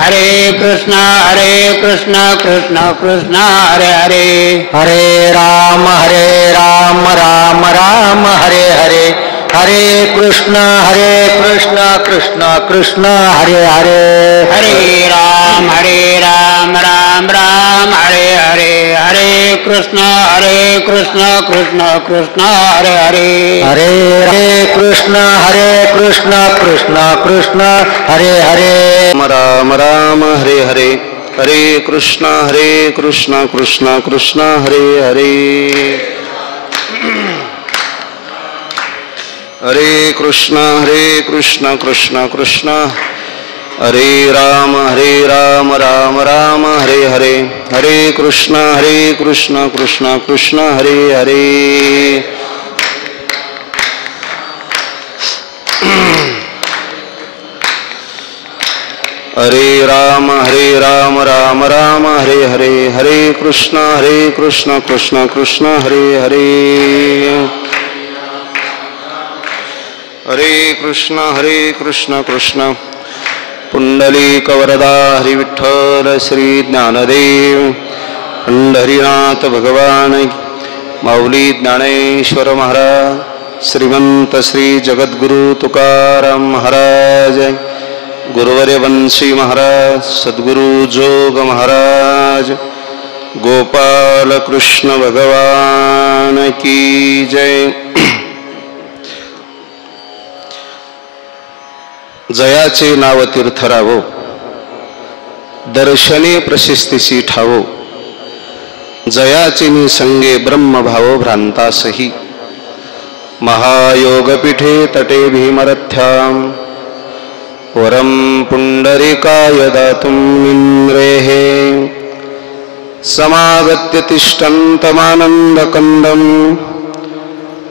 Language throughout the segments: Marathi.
हरे कृष्ण कृष्ण कृष्ण हरे हरे, हरे राम राम राम हरे हरे, हरे कृष्ण कृष्ण कृष्ण हरे हरे, हरे राम राम राम हरे हरे, हरे कृष्ण कृष्ण कृष्ण हरे हरे, हरे कृष्ण कृष्ण हरे हरे, राम राम हरे हरे, हरे कृष्ण कृष्ण कृष्ण हरे हरे, हरे कृष्ण कृष्ण कृष्ण हरे राम राम राम हरे हरे, हरे कृष्ण कृष्ण कृष्ण हरे हरे, हरे राम राम राम हरे हरे, हरे कृष्ण कृष्ण कृष्ण हरे हरे, हरे कृष्ण कृष्ण पुंडलीकवरदा हरि विठ्ठल श्री ज्ञानदेव पंढरीनाथ भगवान, माऊली ज्ञानेश्वर महाराज, श्रीमंत श्री जगद्गुरु तुकाराम महाराज, गुरुवर्य बंसी महाराज, सद्गुरु जोग महाराज, गोपाल कृष्ण भगवान की जय। जयाचे नाव तीर्थरावो, दर्शने प्रशस्तीसी ठावो, जयाचे संगे ब्रह्मभावो भ्रांतासही, महायोगपीठे तटे भीमरथ्याम, वरम पुंडरीकाय दातुम् इन्द्रेः, समागत्य तिष्ठन्तमानन्दकन्दं,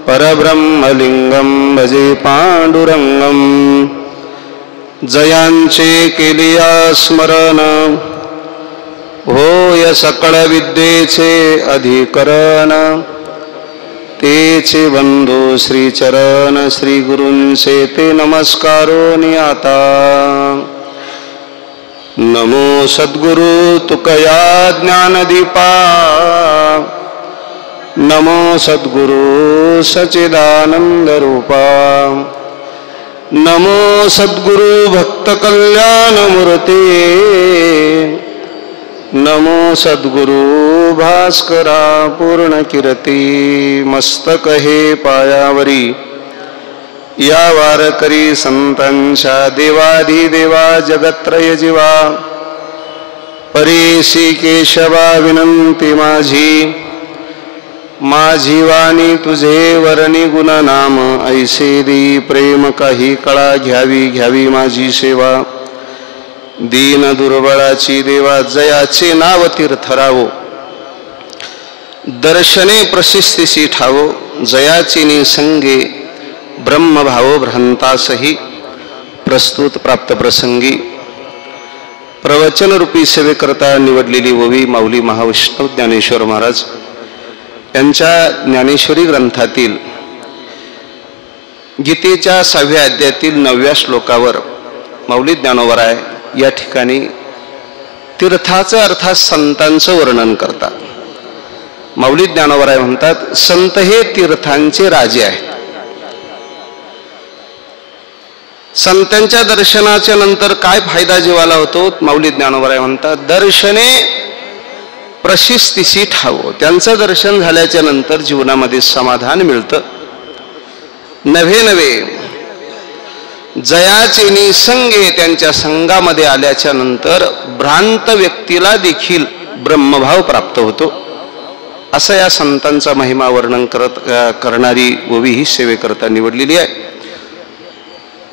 परब्रह्मलिंगं भजे पांडुरंगं, जयांचे केलिया स्मरण, होय सकळ विद्येचे अधिकरण, तेचे बंधू श्रीचरण श्री गुरूंचे ते नमस्कारो नियाता, नमो सद्गुरु तुकया ज्ञानदीपा, नमो सद्गुरु सच्चिदानंद रूपा, नमो सद्गुरु भक्त कल्याण मूर्ती, नमो सद्गुरु भास्करा पूर्ण कीर्ती, मस्तक हे पायावरी या वारकरी संतांच्या, देवाधिदेवा जगत्रय जीवा, परेशी केशवा विनंती माझी, माझी वाणी तुझे वरणी गुणनाम, ऐसे दी प्रेम काही कळा, घ्यावी माझी सेवा, दीन दुर्बळाची देवा, जयाचे नाव तीर्थरावो, दर्शने प्रशस्तीसी ठावो, जयाची संगे ब्रह्मभावो भ्रांतासही। प्रस्तुत प्राप्त प्रसंगी प्रवचन रूपी सेवेकरता निवडलेली ओवी माऊली महाविष्णू ज्ञानेश्वर महाराज यांच्या ज्ञानेश्वरी ग्रंथातील गीतेच्या 6व्या अध्यायातील 9व्या श्लोकावर माऊली ज्ञानोबराय या ठिकाणी तीर्थाचं अर्थात संतांचं वर्णन करतात। माऊली ज्ञानोबराय म्हणतात, संत हे तीर्थांचे राजे आहेत। संतांच्या दर्शनाच्या नंतर काय फायदा जीवाला होतो? माऊली ज्ञानोबराय म्हणतात, दर्शने प्रशस्तीसी ठावो, त्यांचं दर्शन झाल्याच्या नंतर जीवनामध्ये समाधान मिळतं। नवे जयाचे निसंगे, त्यांच्या संघामध्ये आल्याच्या नंतर भ्रांत व्यक्तीला देखील ब्रह्मभाव प्राप्त होतो। असं या संतांचा महिमा वर्णन करणारी ओवी ही सेवेकरता निवडलेली आहे।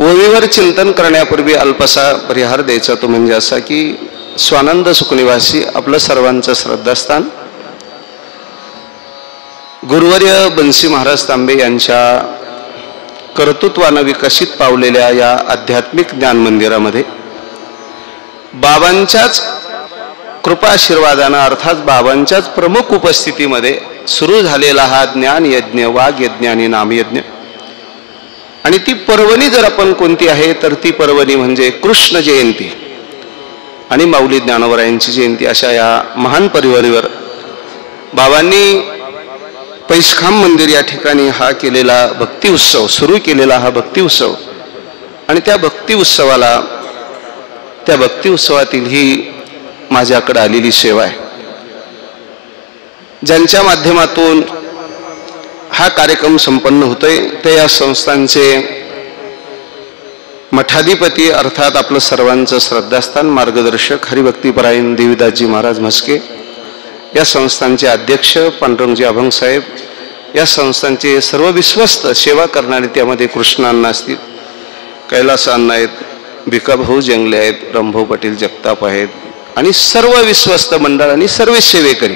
ओवीवर चिंतन करण्यापूर्वी अल्पसा परिहार द्यायचा तो म्हणजे असा की स्वानंद सुखनिवासी आपलं सर्वांचं श्रद्धास्थान गुरुवर्य बंसी महाराज तांबे यांच्या कर्तृत्वानं विकसित पावलेल्या या आध्यात्मिक ज्ञान मंदिरामध्ये बाबांच्याच कृपाशीर्वादानं अर्थात बाबांच्याच प्रमुख उपस्थितीमध्ये सुरू झालेला हा ज्ञान यज्ञ, वाघ यज्ञ आणि नामयज्ञ, आणि ती पर्वणी जर आपण कोणती आहे तर ती पर्वणी म्हणजे कृष्ण जयंती। आणि माऊली ज्ञानोबरायांची जयंती अशा या महान परिवारावर बाबांनी पैसखांब मंदिर या ठिकाणी हा केलेला भक्ती उत्सव, सुरू केलेला हा भक्ती उत्सव आणि त्या भक्ती उत्सवाला, त्या भक्ती उत्सवातील ही माझ्याकडे आलेली सेवा आहे, ज्यांच्या माध्यमातून हा कार्यक्रम संपन्न होतोय ते या संस्थांचे मठाधिपती अर्थात आपलं सर्वांचं श्रद्धास्थान मार्गदर्शक हरिभक्तीपरायण देवीदासजी महाराज म्हस्के, या संस्थांचे अध्यक्ष पांडुरंगजी अभंग साहेब, या संस्थांचे सर्व विश्वस्त सेवा करणारे, त्यामध्ये कृष्णांना असतील, कैलास अण्णा आहेत, भिकाभाऊ जंगले आहेत, रामभाऊ पाटील जगताप आहेत आणि सर्व विश्वस्त मंडळ आणि सर्व सेवेकरी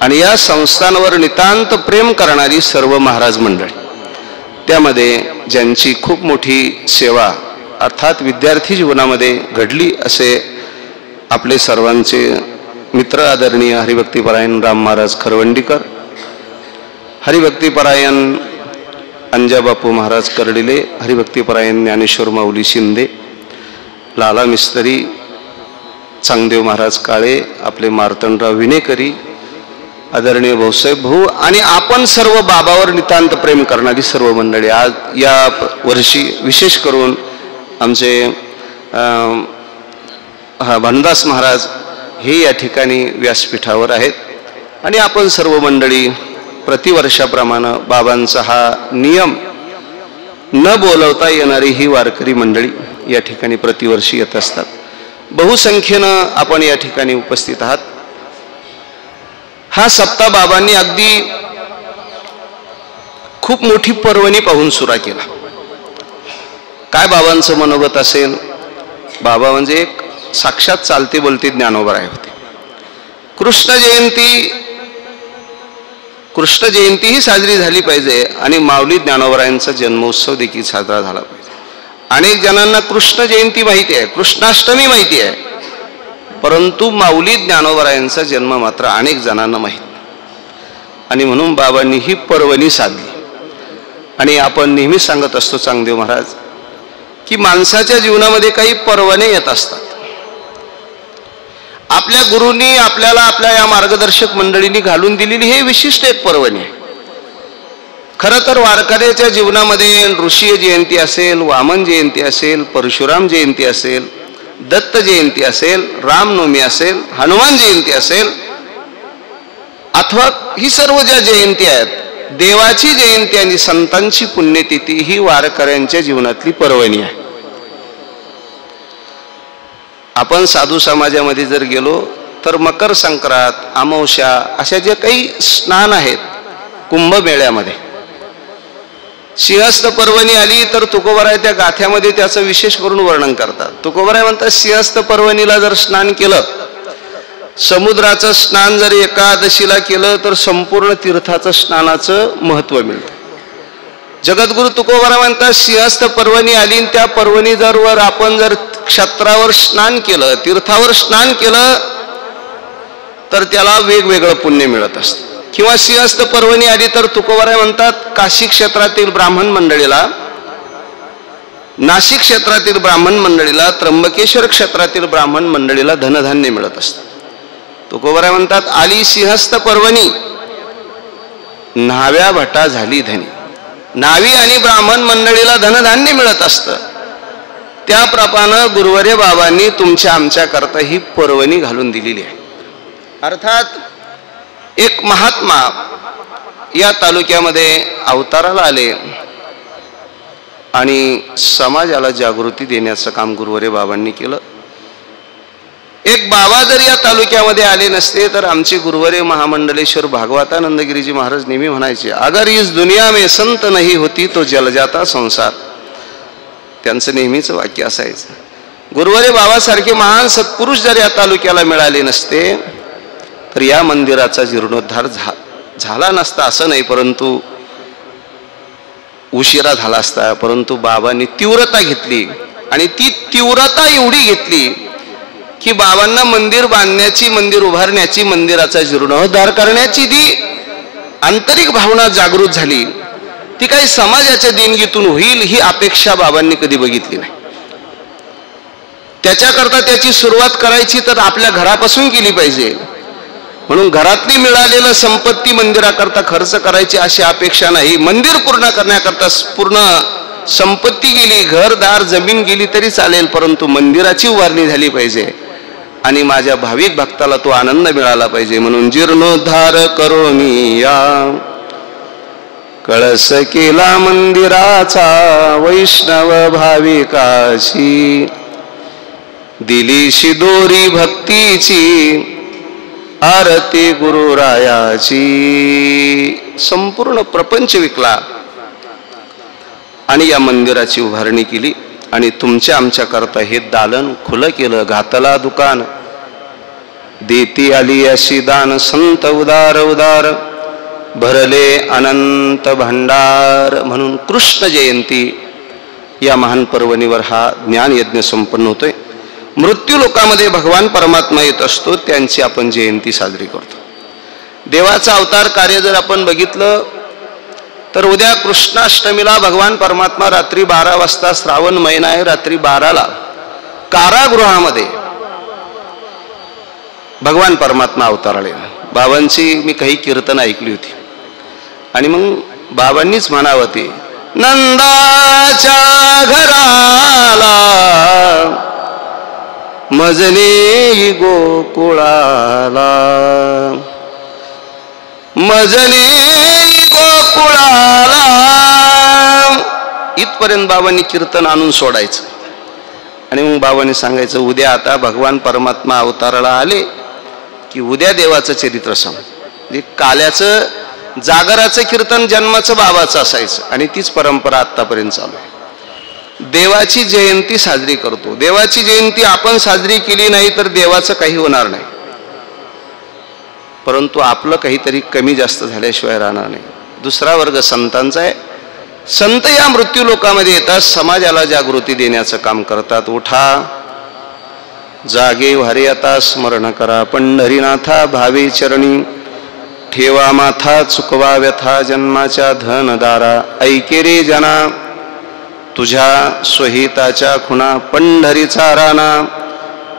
आणि या संस्थांवर नितांत प्रेम करणारी सर्व महाराज मंडळ, त्यामध्ये ज्यांची खूप मोठी सेवा अर्थात विद्यार्थी जीवनामध्ये घडली असे आपले सर्वांचे मित्र आदरणीय हरिभक्तीपरायण राम महाराज खरवंडीकर, हरिभक्तीपरायण अंजाबापू महाराज कर्डिले, हरिभक्तीपरायण ज्ञानेश्वर माऊली शिंदे, लाला मिस्त्री, चांगदेव महाराज काळे, आपले मार्तंडराव विनेकरी, आदरणीय भाऊसाहेब भाऊ आणि आपण सर्व बाबावर नितांत प्रेम करणारी सर्व मंडळी आज या वर्षी विशेष करून आमचे भानुदास महाराज हे या ठिकाणी व्यासपीठावर आहेत आणि आपण सर्व मंडळी प्रतिवर्षाप्रमाणे बाबांचा हा नियम न बोलवता येणारी ही वारकरी मंडळी या ठिकाणी प्रतिवर्षी येत असतात. बहुसंख्येनं आपण या ठिकाणी उपस्थित आहात. हा सप्ताह बाबांनी अगदी खूप मोठी पर्वणी पाहून सुरा केला. काय बाबांचं मनोगत असेल, बाबा म्हणजे एक साक्षात चालते बोलते ज्ञानोबराय होते. कृष्ण जयंती ही साजरी झाली पाहिजे आणि माऊली ज्ञानोबरायांचा जन्मोत्सव देखील साजरा झाला पाहिजे. अनेक जणांना कृष्ण जयंती माहिती आहे, कृष्णाष्टमी माहिती आहे, परंतु माऊली ज्ञानोबरायांचा जन्म मात्र अनेक जणांना माहीत आणि म्हणून बाबांनी ही पर्वणी साधली. आणि आपण नेहमी सांगत असतो चांगदेव महाराज की माणसाच्या जीवनामध्ये काही पर्वण्या येत असतात. आपल्या गुरूंनी आपल्याला आपल्या या मार्गदर्शक मंडळींनी घालून दिलेली हे विशिष्ट एक पर्वणी आहे. खरं तर वारकऱ्याच्या जीवनामध्ये ऋषी जयंती असेल, वामन जयंती असेल, परशुराम जयंती असेल, दत्त जयंती असेल, रामनवमी असेल, हनुमान जयंती असेल अथवा ही सर्व ज्या जयंती आहेत, देवाची जयंती आणि संतांची पुण्यतिथी ही वारकऱ्यांच्या जीवनातली पर्वणी आहे. आपण साधू समाजामध्ये जर गेलो तर मकर संक्रांत, अमावस्या अशा जे काही स्नान आहेत, कुंभमेळ्यामध्ये सिंहस्थ पर्वणी आली तर तुकोबराय त्या गाथ्यामध्ये त्याचं विशेष करून वर्णन करतात. तुकोबराय म्हणतात सिंहस्थ पर्वणीला जर स्नान केलं, समुद्राचं स्नान जर एकादशीला केलं तर संपूर्ण तीर्थाचं स्नानाचं महत्व मिळतं. जगद्गुरु तुकोबराय म्हणतात सिंहस्थ पर्वणी आली, त्या पर्वणी जर आपण जर क्षत्रावर स्नान केलं, तीर्थावर स्नान केलं तर त्याला वेगवेगळं पुण्य मिळत असतं. किंवा सिंहस्थ पर्वणी आली तर तुकोबराय म्हणतात काशी क्षेत्रातील ब्राह्मण मंडळीला, नाशिक क्षेत्रातील ब्राह्मण मंडळीला, त्र्यंबकेश्वर क्षेत्रातील ब्राह्मण मंडळीला धनधान्य मिळत असतं. तुकोबराय म्हणतात आली सिंहस्थ पर्वणी, न्हाव्या भटा झाली धनी. नावी आणि ब्राह्मण मंडळीला धनधान्य मिळत असतं. त्याप्रमाणे गुरुवर्य बाबांनी तुमच्या आमच्या करता ही पर्वणी घालून दिलेली आहे. अर्थात एक महात्मा या तालुक्यामध्ये अवताराला आले आणि समाजाला जागृती देण्याचं काम गुरुवर्य बाबांनी केलं. एक बाबा जर या तालुक्यामध्ये आले नसते तर आमचे गुरुवर्य महामंडलेश्वर भागवतानंदगिरीजी महाराज नेहमी म्हणायचे, अगर इस दुनिया में संत नाही होती तो जल जाता संसार. त्यांचं नेहमीच वाक्य असायचं. गुरुवर्य बाबासारखे महान सत्पुरुष जर या तालुक्याला मिळाले नसते तर या मंदिराचा जीर्णोद्धार झाला नसता असं नाही, परंतु उशिरा झाला असता. परंतु बाबांनी तीव्रता घेतली आणि ती तीव्रता एवढी घेतली की बाबांना मंदिर बांधण्याची, मंदिर उभारण्याची, मंदिराचा जीर्णोद्धार करण्याची ती आंतरिक भावना जागृत झाली. ती काही समाजाच्या देणगीतून होईल ही अपेक्षा बाबांनी कधी बघितली नाही. त्याच्याकरता त्याची सुरुवात करायची तर आपल्या घरापासून केली पाहिजे. म्हणून घरातली मिळालेलं संपत्ती मंदिराकरता खर्च करायची अशी अपेक्षा नाही. मंदिर पूर्ण करण्याकरता पूर्ण संपत्ती गेली, घरदार जमीन गेली तरी चालेल, परंतु मंदिराची उभारणी झाली पाहिजे आणि माझ्या भाविक भक्ताला तो आनंद मिळाला पाहिजे. म्हणून जीर्णोद्धार करोनी या कळस केला मंदिराचा वैष्णव भाविकाशी, दिलीशी दोरी भक्तीची आरती गुरुरायाची. संपूर्ण प्रपंच विकला आणि या मंदिराची उभारणी केली आणि तुमच्या आमच्या करता हे दालन खुलं केलं. घातला दुकान देती आली अशी दान, संत उदार उदार भरले अनंत भंडार. म्हणून कृष्ण जयंती या महान पर्वणीवर हा ज्ञान यज्ञ संपन्न होतोय. मृत्यू लोकामध्ये भगवान परमात्मा येत असतो, त्यांची आपण जयंती साजरी करतो. देवाचा अवतार कार्य जर आपण बघितलं तर उद्या कृष्णाष्टमीला भगवान परमात्मा रात्री 12 वाजता, श्रावण महिना आहे, रात्री 12ला कारागृहामध्ये भगवान परमात्मा अवतारले. बाबांची मी काही कीर्तन ऐकली होती आणि मग बाबांनीच म्हणावं ते, नंदाच्या घराला मजले गोकुळाला, मजले गोकुळाला. इथपर्यंत बाबांनी कीर्तन आणून सोडायचं आणि मग बाबांनी सांगायचं, उद्या आता भगवान परमात्मा अवताराला आले की उद्या देवाचं चरित्र सांग. म्हणजे काल्याचं जागराचं कीर्तन जन्माचं बाबाचं असायचं आणि तीच परंपरा आत्तापर्यंत चालू आहे. देवाची जयंती साजरी करतो. देवाची जयंती आपण साजरी केली नाही तर देवाचं काही होणार नाही, परंतु आपलं काहीतरी कमी जास्त झाल्याशिवाय राहणार नाही. दुसरा वर्ग संतांचा आहे. संत या मृत्यू लोकामध्ये येतात, समाजाला जागृती देण्याचं काम करतात. उठा जागे व्हारे आता स्मरण करा, पंढरीनाथा भावे चरणी ठेवा माथा, चुकवा व्यथा जन्माच्या धनदारा. ऐके रे जना तुझ्या स्वहिताच्या खुणा, पंढरीचा राणा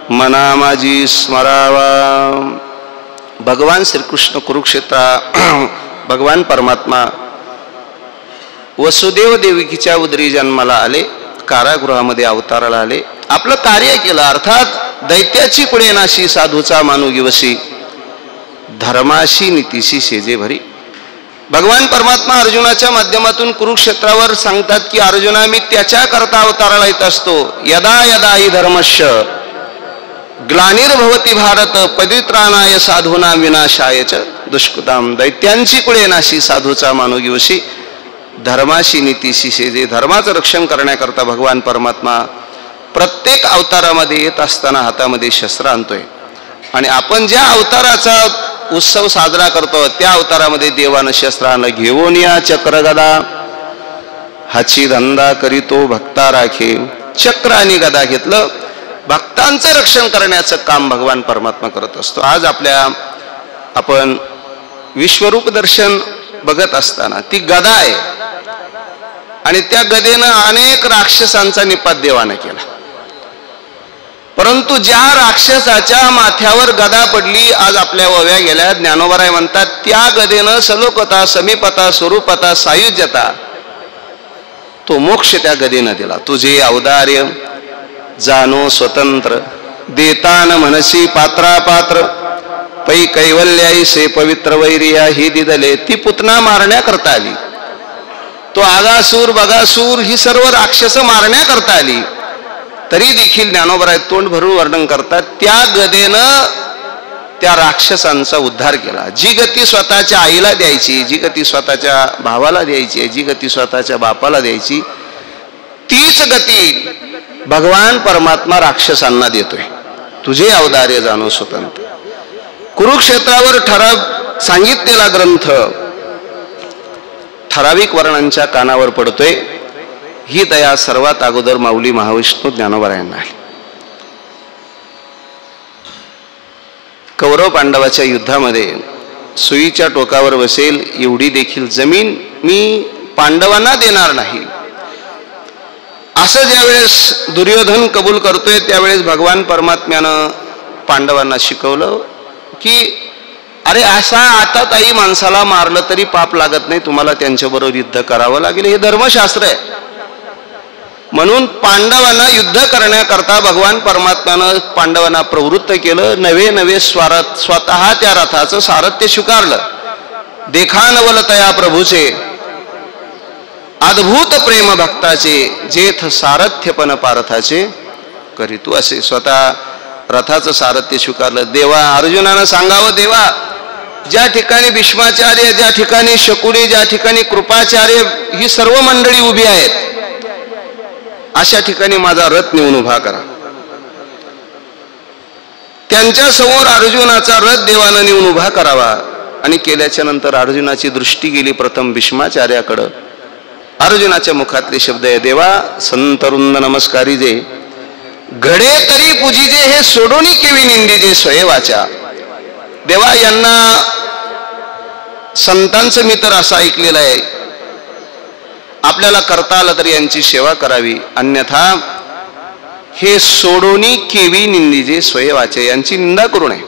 मना माझी स्मरावा. भगवान श्रीकृष्ण कुरुक्षेत्रा भगवान परमात्मा वसुदेव देवकीच्या उदरी जन्माला आले, कारागृहामध्ये अवताराला आले, आपलं कार्य केलं. अर्थात दैत्याची पुढे नाशी, साधूचा मानू गिवसी, धर्माशी नीतीशी शेजे भरी. भगवान परमात्मा अर्जुनाच्या माध्यमातून कुरुक्षेत्रावर सांगतात की अर्जुना, मी त्याच्या करता अवताराला येत असतो. यदा यदा हि धर्मस्य ग्लानिर्भवती भारत, पवित्राणाय साधूना विनाशायच दुष्कृताम. दैत्यांची कुळे नाशी, साधूचा मानू गिवशी, धर्माशी नीतीशी शेजे. धर्माचं रक्षण करण्याकरता भगवान परमात्मा प्रत्येक अवतारामध्ये येत असताना हातामध्ये शस्त्र आणतोय आणि आपण ज्या अवताराचा उत्सव साजरा करतो त्या अवतारामध्ये देवानं शस्त्रानं घेऊन या चक्र गदा, हाची धंदा करीतो भक्ता राखे. चक्र आणि गदा घेतलं, भक्तांचं रक्षण करण्याचं काम भगवान परमात्मा करत असतो. आज आपण विश्वरूप दर्शन बघत असताना ती गदा आहे आणि त्या गदेनं अनेक राक्षसांचा निपात देवानं केला, परंतु ज्या राक्षसाच्या माथ्यावर गदा पडली, आज आपल्या ओव्या गेल्या, ज्ञानोबराय म्हणतात, त्या गदेनं सलोकता, समीपता, स्वरूपता, सायुज्यता, तो मोक्ष त्या गदेनं दिला. तुझे औदार्य जानो स्वतंत्र, देतान मनसी पात्रापात्र, पै कैवल्याई से पवित्र वैरिया ही दिदले. ती पुतना मारण्याकरता आली. तो आगासूर बगासूर ही सर्व राक्षस मारण्याकरता आली, तरी देखील ज्ञानोबराय तोंड भरून वर्णन करतात, त्या गदेनं त्या राक्षसांचा उद्धार केला. जी गती स्वतःच्या आईला द्यायची, जी गती स्वतःच्या भावाला द्यायची, जी गती स्वतःच्या बापाला द्यायची, तीच गती भगवान परमात्मा राक्षसांना देतोय. तुझे अवदार्य जाणो स्वतंत्र. कुरुक्षेत्रावर सांगितलेला ग्रंथ ठराविक वर्णांच्या कानावर पडतोय. ही दया सर्वात अगोदर माऊली महाविष्णू ज्ञानोबरायांना आहे. कौरव पांडवाच्या युद्धामध्ये सुईच्या टोकावर बसेल एवढी देखील जमीन मी पांडवांना देणार नाही असं ज्यावेळेस दुर्योधन कबूल करतोय त्यावेळेस भगवान परमात्म्यानं पांडवांना शिकवलं की अरे असा आता ताई माणसाला मारलं तरी पाप लागत नाही, तुम्हाला त्यांच्याबरोबर युद्ध करावं लागेल, हे धर्मशास्त्र आहे. म्हणून पांडवांना युद्ध करण्याकरता भगवान परमात्म्यानं पांडवांना प्रवृत्त केलं. नवे नवे स्वतः त्या रथाचं सारथ्य स्वीकारलं. देखानवल तया प्रभूचे अद्भुत प्रेम भक्ताचे, जेथ सारथ्यपण पारथाचे करीतू, असे स्वतः रथाचं सारथ्य स्वीकारलं. देवा अर्जुनानं सांगावं, देवा ज्या ठिकाणी भीष्माचार्य, ज्या ठिकाणी शकुनी, ज्या ठिकाणी कृपाचार्य ही सर्व मंडळी उभी आहेत, अशा ठिकाणी माझा रथ नेऊन उभा करा. त्यांच्या समोर अर्जुनाचा रथ देवानं नेऊन उभा करावा. आणि केल्याच्या नंतर अर्जुनाची दृष्टी गेली प्रथम भीष्माचार्याकडं. अर्जुनाच्या मुखातले शब्द आहे, देवा संतरुंद नमस्कारी जे घडे तरी पूजिजे, हे सोडोनी केवी निंदीजे स्वयवाच्या. देवा यांना संतांचं मी तर असं ऐकलेलं आहे, आपल्याला करता आलं तर यांची सेवा करावी, अन्यथा हे सोडोनी केवी निंदीजे स्वयवाचे, यांची निंदा करू नये.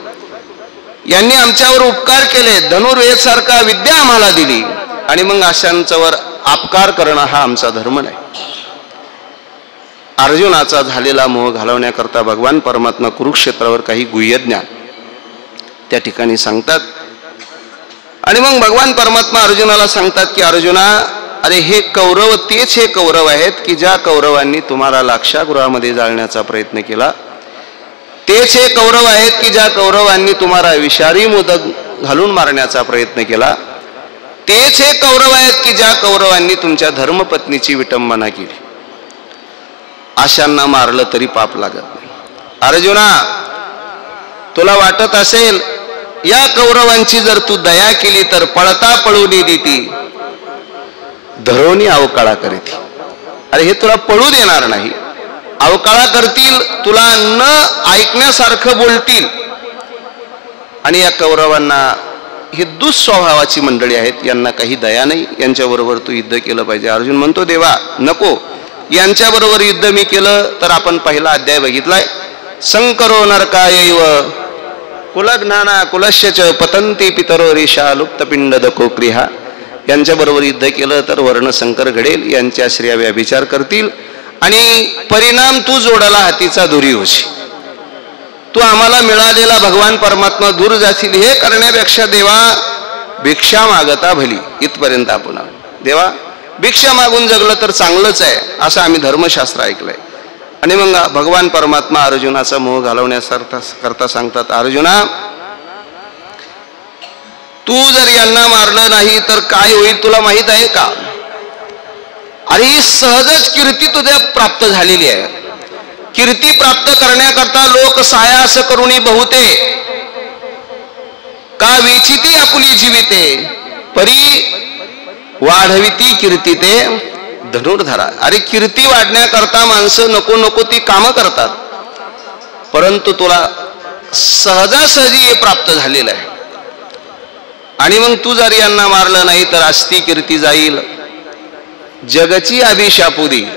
यांनी आमच्यावर उपकार केले, धनुर्वेद सारखा विद्या आम्हाला दिली, आणि मग अशांच्यावर अपकार करणं हा आमचा धर्म नाही. अर्जुनाचा झालेला मोह घालवण्याकरता भगवान परमात्मा कुरुक्षेत्रावर काही गुह्य ज्ञान त्या ठिकाणी सांगतात. आणि मग भगवान परमात्मा अर्जुनाला सांगतात की अर्जुना, अरे हे कौरव तेच हे कौरव आहेत की ज्या कौरवांनी तुम्हाला लाक्षागृहामध्ये जाळण्याचा प्रयत्न केला. तेच हे कौरव आहेत की ज्या कौरवांनी तुम्हाला विषारी मोदक घालून मारण्याचा प्रयत्न केला. तेच हे कौरव आहेत की ज्या कौरवांनी तुमच्या धर्मपत्नीची विटंबना केली. अशांना मारलं तरी पाप लागत नाही. अर्जुना, तुला वाटत असेल या कौरवांची जर तू दया केली तर पळता पळून देती, धरोनी अवकाळा करीती. अरे हे तुला पळू देणार नाही, अवकाळा करतील, तुला न ऐकण्यासारखं बोलतील. आणि या कौरवांना ही दुःस्वभावाची मंडळी आहेत, यांना काही दया नाही, यांच्याबरोबर तू युद्ध केलं पाहिजे. अर्जुन म्हणतो, देवा नको, यांच्याबरोबर युद्ध मी केलं तर आपण पहिला अध्याय बघितलाय, संकरो नरकायैव कुलज्ञाना कुलश्च पतंती पितरो रेषा लुप्तपिंड दकोक्रिहा. यांच्याबरोबर युद्ध केलं तर वर्णसंकर घडेल, यांच्या स्त्रिया व्यभिचार करतील आणि परिणाम तू जोडाला हातीचा दुरी होशी. तू आम्हाला मिळालेला भगवान परमात्मा दूर जाशील, हे करण्यापेक्षा देवा भिक्षा मागता भली. इथपर्यंत आपण देवा भिक्षा मागून जगलं तर चांगलंच आहे, असं आम्ही धर्मशास्त्र ऐकलंय. आणि मग भगवान परमात्मा अर्जुनाचा मोह घालवण्याकरता सांगतात, अर्जुना तू जर यांना मारलं नाही तर काय होईल तुला माहित आहे का? अरे ही सहजच कीर्ती तुझ्या प्राप्त झालेली आहे. कीर्ती प्राप्त करण्याकरता लोक सायास करुणी बहुते, का विचिती आपुली जीविते, परी वाढविती कीर्ती ते धनुर्धरा. अरे कीर्ती वाढण्याकरता माणसं नको नको ती कामं करतात, परंतु तुला सहजासहजी हे प्राप्त झालेलं आहे. आणि मग तू जर यांना मारलं नाही तर अस्ती कीर्ती जाईल, जगची अभिशापू देईल,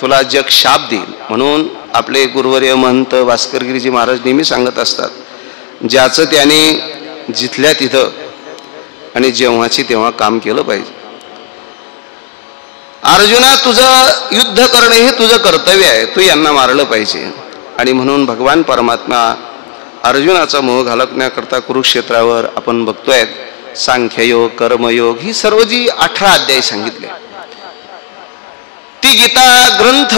तुला जग शाप देईल. म्हणून आपले गुरुवर्य महंत भास्करगिरीजी महाराज नेहमी सांगत असतात, ज्याचं त्याने जिथल्या तिथं आणि जेव्हाची तेव्हा काम केलं पाहिजे. अर्जुना, तुझं युद्ध करणे हे तुझं कर्तव्य आहे, तू यांना मारलं पाहिजे. आणि म्हणून भगवान परमात्मा अर्जुनाचा मोह घालवण्याकरता कुरुक्षेत्रावर आपण बघतोय सांख्ययोग, कर्मयोग ही सर्व जी 18 अध्याय सांगितले, ती गीता ग्रंथ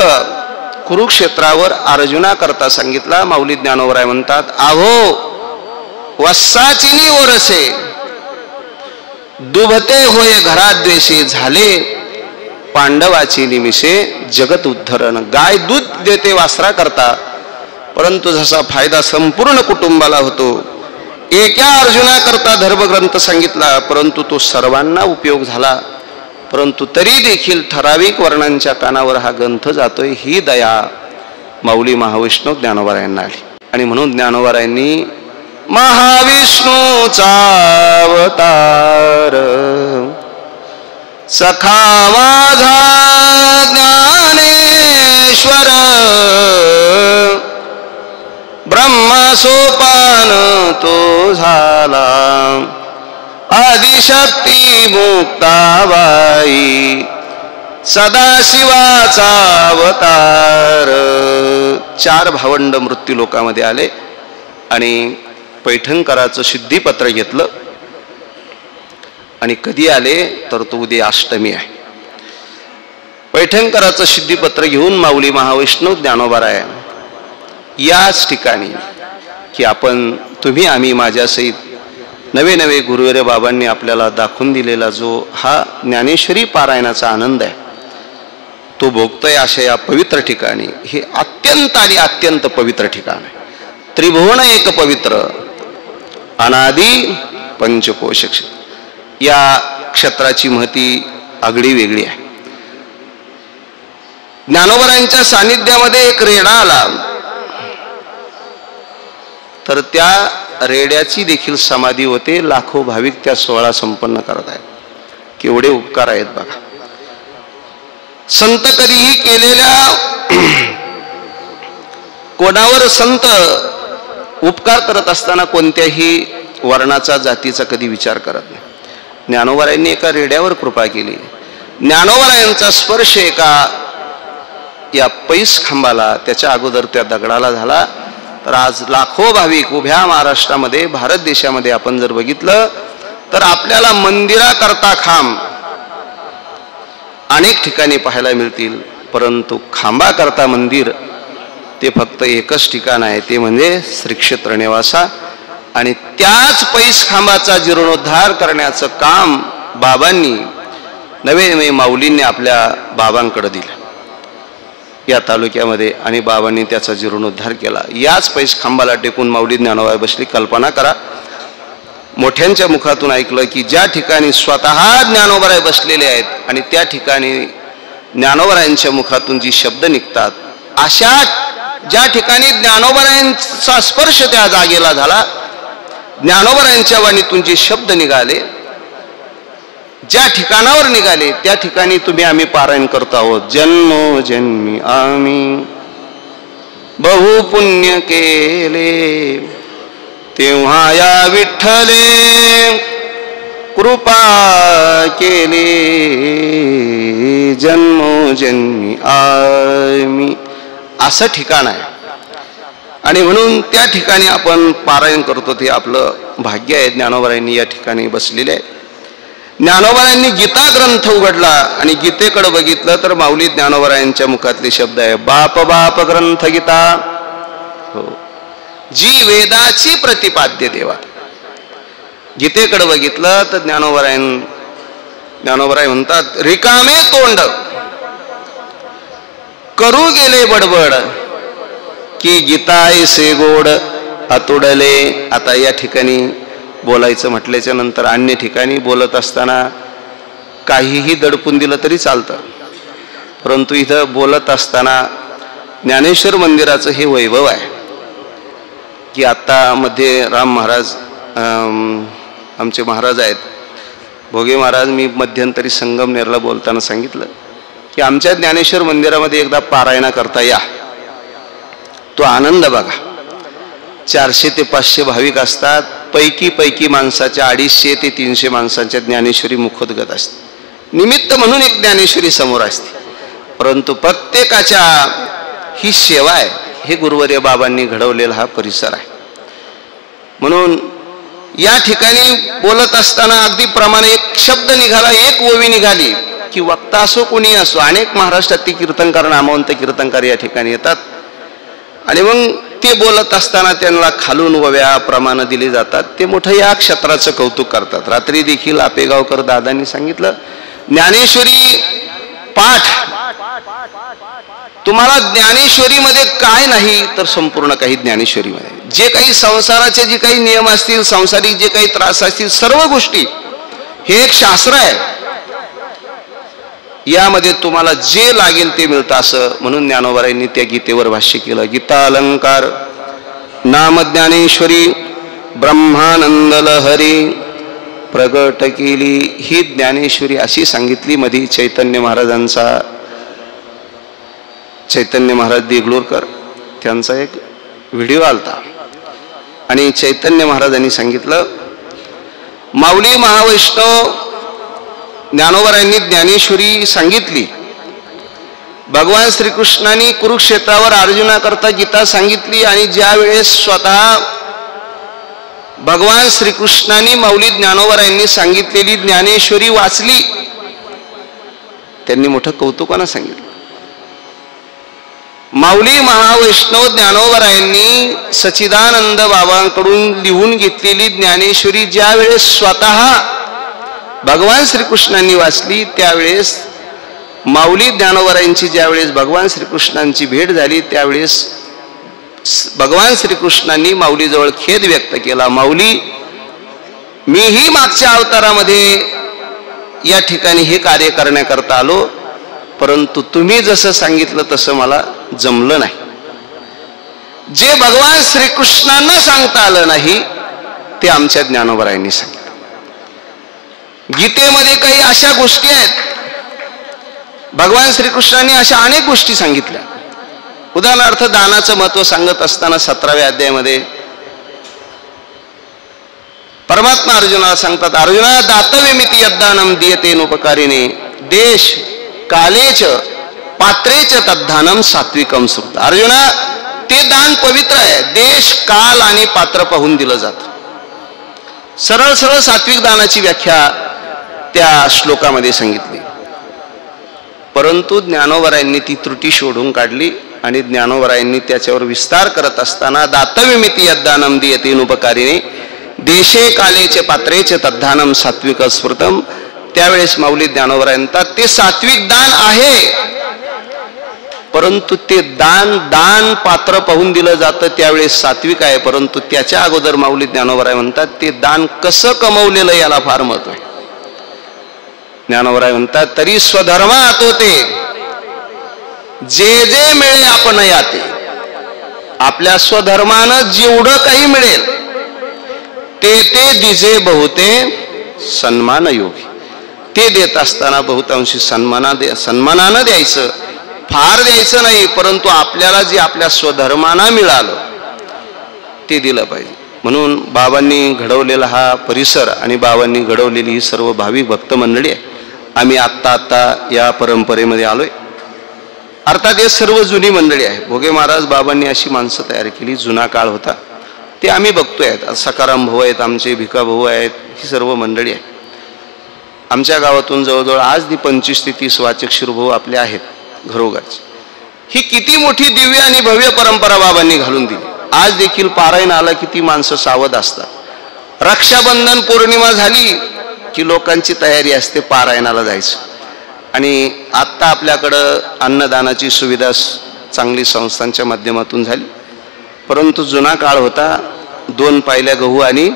कुरुक्षेत्रावर अर्जुना करता सांगितला. माऊली ज्ञानोबराय म्हणतात, आहो वस्साचिनी ओरसे दुभते होय घरात द्वेषे, झाले पांडवाची निमिषे जगत उद्धरण. गाय दूध देते वासरा करता, परंतु जसा फायदा संपूर्ण कुटुंबाला होतो, एका अर्जुना करता धर्मग्रंथ सांगितला, परंतु तो सर्वांना उपयोग झाला. परंतु तरी देखील ठराविक वर्णांच्या कानावर हा ग्रंथ जातोय, ही दया माऊली महाविष्णू ज्ञानोबारायांना आली. आणि म्हणून ज्ञानोबारायांनी महाविष्णूचा अवतार सखा माझा ज्ञानेश्वर सोपान तो झाला आदिशक्ती मुक्ताबाई सदाशिवाचा अवतार. 4 भावंड मृत्यू लोकामध्ये आले आणि पैठणकराचं सिद्धीपत्र घेतलं. आणि कधी आले तर तो उद्या अष्टमी आहे. पैठणकराचं सिद्धीपत्र घेऊन माऊली महावैष्णव ज्ञानोबाराय याच ठिकाणी की तुम्ही आम्ही माझ्यासहित नवे नवे गुरुवर्य बाबांनी आपल्याला दाखवून दिलेला जो हा ज्ञानेश्वरी पारायणाचा आनंद आहे तो भोगतोय अशा या पवित्र ठिकाणी. हे अत्यंत आणि अत्यंत पवित्र ठिकाण आहे. त्रिभुवन एक पवित्र अनादि पंचकोश या क्षेत्राची महती आगळी वेगळी आहे. ज्ञानोबरांच्या सानिध्यामध्ये एक रेडा आला तर त्या रेड्याची देखील समाधी होते. लाखो भाविक त्या सोहळा संपन्न करत आहेत. केवढे उपकार आहेत बघा. संत कधीही केलेल्या कोणावर संत उपकार करत असताना कोणत्याही वर्णाचा जातीचा कधी विचार करत नाही. ज्ञानोबरायांनी एका रेड्यावर कृपा केली. ज्ञानोबरायांचा स्पर्श एका या पैस खांबाला त्याच्या अगोदर त्या दगडाला झाला तर आज लाखो भाविक उभ्या महाराष्ट्रामध्ये भारत देशामध्ये आपण जर बघितलं तर आपल्याला मंदिराकरता खांब अनेक ठिकाणी पाहायला मिळतील. परंतु खांबाकरता मंदिर ते फक्त एकच ठिकाण आहे ते म्हणजे श्री क्षेत्र निवासा. आणि त्याच पैस खांबाचा जीर्णोद्धार करण्याचं काम बाबांनी नवे नवे माऊलींनी आपल्या बाबांकडे दिलं या तालुक्यामध्ये. आणि बाबांनी त्याचा जीर्णोद्धार केला. याच पैस खांबाला टेकून माऊली ज्ञानोबा बसली. कल्पना करा, मोठ्यांच्या मुखातून ऐकलं की ज्या ठिकाणी स्वतः ज्ञानोबराय बसलेले आहेत आणि त्या ठिकाणी ज्ञानोबरायांच्या मुखातून जी शब्द निघतात अशा ज्या ठिकाणी ज्ञानोबरायांचा स्पर्श त्या जागेला झाला, ज्ञानोबरायांच्या वाणीतून जे शब्द निघाले ज्या ठिकाणावर निघाले त्या ठिकाणी तुम्ही आम्ही पारायण करतो आहोत. जन्मोजन्मी आम्ही बहु पुण्य केले तेव्हा या विठ्ठले कृपा केली. जन्मोजन्मी आम्ही असं ठिकाण आहे आणि म्हणून त्या ठिकाणी आपण पारायण करतो ते आपलं भाग्य आहे. ज्ञानोबरायांनी या ठिकाणी बसलेले आहे. ज्ञानोबरायांनी गीता ग्रंथ उघडला आणि गीतेकडे बघितलं तर माऊली ज्ञानोबरायांच्या मुखातले शब्द आहे बाप बाप ग्रंथ गीता. हो, जी वेदाची प्रतिपाद्य देवा. गीतेकडे बघितलं तर ज्ञानोबराय म्हणतात रिकामे तोंड करू गेले बडबड की गीताय से गोड अतुडले. आता या ठिकाणी बोलायचं म्हटल्याच्या नंतर अन्य ठिकाणी बोलत असताना काहीही दडपून दिलं तरी चालतं. परंतु इथं बोलत असताना ज्ञानेश्वर मंदिराचं हे वैभव आहे की आता मध्ये राम महाराज आमचे महाराज आहेत भोगे महाराज. मी मध्यंतरी संगमनेरला बोलताना सांगितलं की आमच्या ज्ञानेश्वर मंदिरामध्ये एकदा पारायणा करता या. तो आनंद बघा. 400 ते 500 भाविक असतात. पैकी माणसाच्या 250 ते 300 माणसांच्या ज्ञानेश्वरी मुखोद्गत असते. निमित्त म्हणून एक ज्ञानेश्वरी समोर असते. परंतु प्रत्येकाच्या ही सेवा आहे. हे गुरुवर्य बाबांनी घडवलेला हा परिसर आहे. म्हणून या ठिकाणी बोलत असताना अगदी प्रमाणे एक शब्द निघाला, एक ओवी निघाली की वक्ता असो कोणी असो, अनेक महाराष्ट्रातील कीर्तनकार नामवंत कीर्तनकार या ठिकाणी येतात आणि मग ते बोलत असताना त्यांना खालून ओव्या प्रमाण दिली जातात. ते मोठं या क्षेत्राचं कौतुक करतात. रात्री देखील आपेगावकर दादांनी सांगितलं ज्ञानेश्वरी पाठ तुम्हाला ज्ञानेश्वरीमध्ये काय नाही तर संपूर्ण काही ज्ञानेश्वरीमध्ये जे काही संसाराचे जे काही नियम असतील, सांसारिक जे काही त्रास असतील, सर्व गोष्टी हे एक शास्त्र आहे. यामध्ये तुम्हाला जे लागेल ते मिळतं असं म्हणून ज्ञानोबरायांनी त्या गीतेवर भाष्य केलं. गीता अलंकार नाम ज्ञानेश्वरी ब्रह्मानंद लहरी प्रगट केली. ही ज्ञानेश्वरी अशी सांगितली. मध्ये चैतन्य महाराज देगलूरकर त्यांचा एक व्हिडिओ आलता आणि चैतन्य महाराजांनी सांगितलं, माऊली महावैष्णव ज्ञानोबारायांनी ज्ञानेश्वरी सांगितली, भगवान श्रीकृष्णांनी कुरुक्षेत्रावर अर्जुनाकरता गीता सांगितली, आणि ज्या वेळेस स्वतः भगवान श्रीकृष्णांनी माऊली ज्ञानोबारायांनी सांगितलेली ज्ञानेश्वरी वाचली, त्यांनी मोठं कौतुकानं सांगितलं. माऊली महावैष्णव ज्ञानोबारायांनी सच्चिदानंद बाबांकडून लिहून घेतलेली ज्ञानेश्वरी ज्या वेळेस स्वतः भगवान श्रीकृष्णांनी वाचली, त्यावेळेस माऊली ज्ञानोबारायांची ज्यावेळेस भगवान श्रीकृष्णांची भेट झाली, त्यावेळेस भगवान श्रीकृष्णांनी माऊलीजवळ खेद व्यक्त केला, माऊली मीही मागच्या अवतारामध्ये या ठिकाणी हे कार्य करण्याकरता आलो, परंतु तुम्ही जसं सांगितलं तसं मला जमलं नाही. जे भगवान श्रीकृष्णांना सांगता आलं नाही ते आमच्या ज्ञानोबारायांनी सांगितलं. गीतेमध्ये काही अशा गोष्टी आहेत, भगवान श्रीकृष्णांनी अशा अनेक गोष्टी सांगितल्या. उदाहरणार्थ दानाचं महत्व सांगत असताना 17व्या अध्यायामध्ये परमात्मा अर्जुनाला सांगतात, अर्जुना दातव्यमिति यद्दानम दीयतेनोपकारिणे देश कालेच पात्रेच तद्दानम सात्विकम सुत. अर्जुना ते दान पवित्र आहे, देश काल आणि पात्र पाहून दिलं जातं. सरळ सरळ सात्विक दानाची व्याख्या त्या श्लोकामध्ये सांगितली. परंतु ज्ञानोबारायांनी ती त्रुटी शोधून काढली आणि ज्ञानोबारायांनी त्याच्यावर विस्तार करत असताना दातव्यमिति यद्दानम दीयतेनोपकारिणे देशे कालेचे पात्रेचे तद्दानम सात्विक स्मृतम. त्यावेळेस माऊली ज्ञानोबाराय म्हणतात, ते सात्विक दान आहे, परंतु ते दान पात्र पाहून दिलं जातं त्यावेळेस सात्विक आहे. परंतु त्याच्या अगोदर माऊली ज्ञानोबाराय म्हणतात, ते दान कसं कमवलेलं याला फार महत्व आहे. ज्ञानोबाराय म्हणतात, तरी स्वधर्मात होते जे जे मिळे आपण याते. आपल्या स्वधर्मानं जेवढं काही मिळेल ते ते दिजे बहुते सन्मान योगी. ते देत असताना बहुतांशी सन्मानानं द्यायचं, फार द्यायचं नाही, परंतु आपल्याला जे आपल्या स्वधर्मानं मिळालं ते दिलं पाहिजे. म्हणून बाबांनी घडवलेला हा परिसर आणि बाबांनी घडवलेली ही सर्व भाविक भक्त मंडळी आहे. आम्ही आत्ता या परंपरेमध्ये आलोय. अर्थात हे सर्व जुनी मंडळी आहे. भोगे महाराज बाबांनी अशी माणसं तयार केली, जुना काळ होता ते आम्ही बघतोय. सकाराम भाऊ आहेत, आमचे भिका भाऊ आहेत, ही सर्व मंडळी आहे. आमच्या गावातून जवळजवळ आज 25 ते 30 वाचक शिरभाऊ आपले आहेत घरोघरचे. ही किती मोठी दिव्य आणि भव्य परंपरा बाबांनी घालून दिली. आज देखील पारायण आलं की ती माणसं सावध असतात. रक्षाबंधन पौर्णिमा झाली की लोकांची तयारी असते पारायणाला जायचं. आणि आत्ता आपल्याकडं अन्नदानाची सुविधा चांगली संस्थांच्या माध्यमातून झाली, परंतु जुना काळ होता 2 पायल्या गहू आणि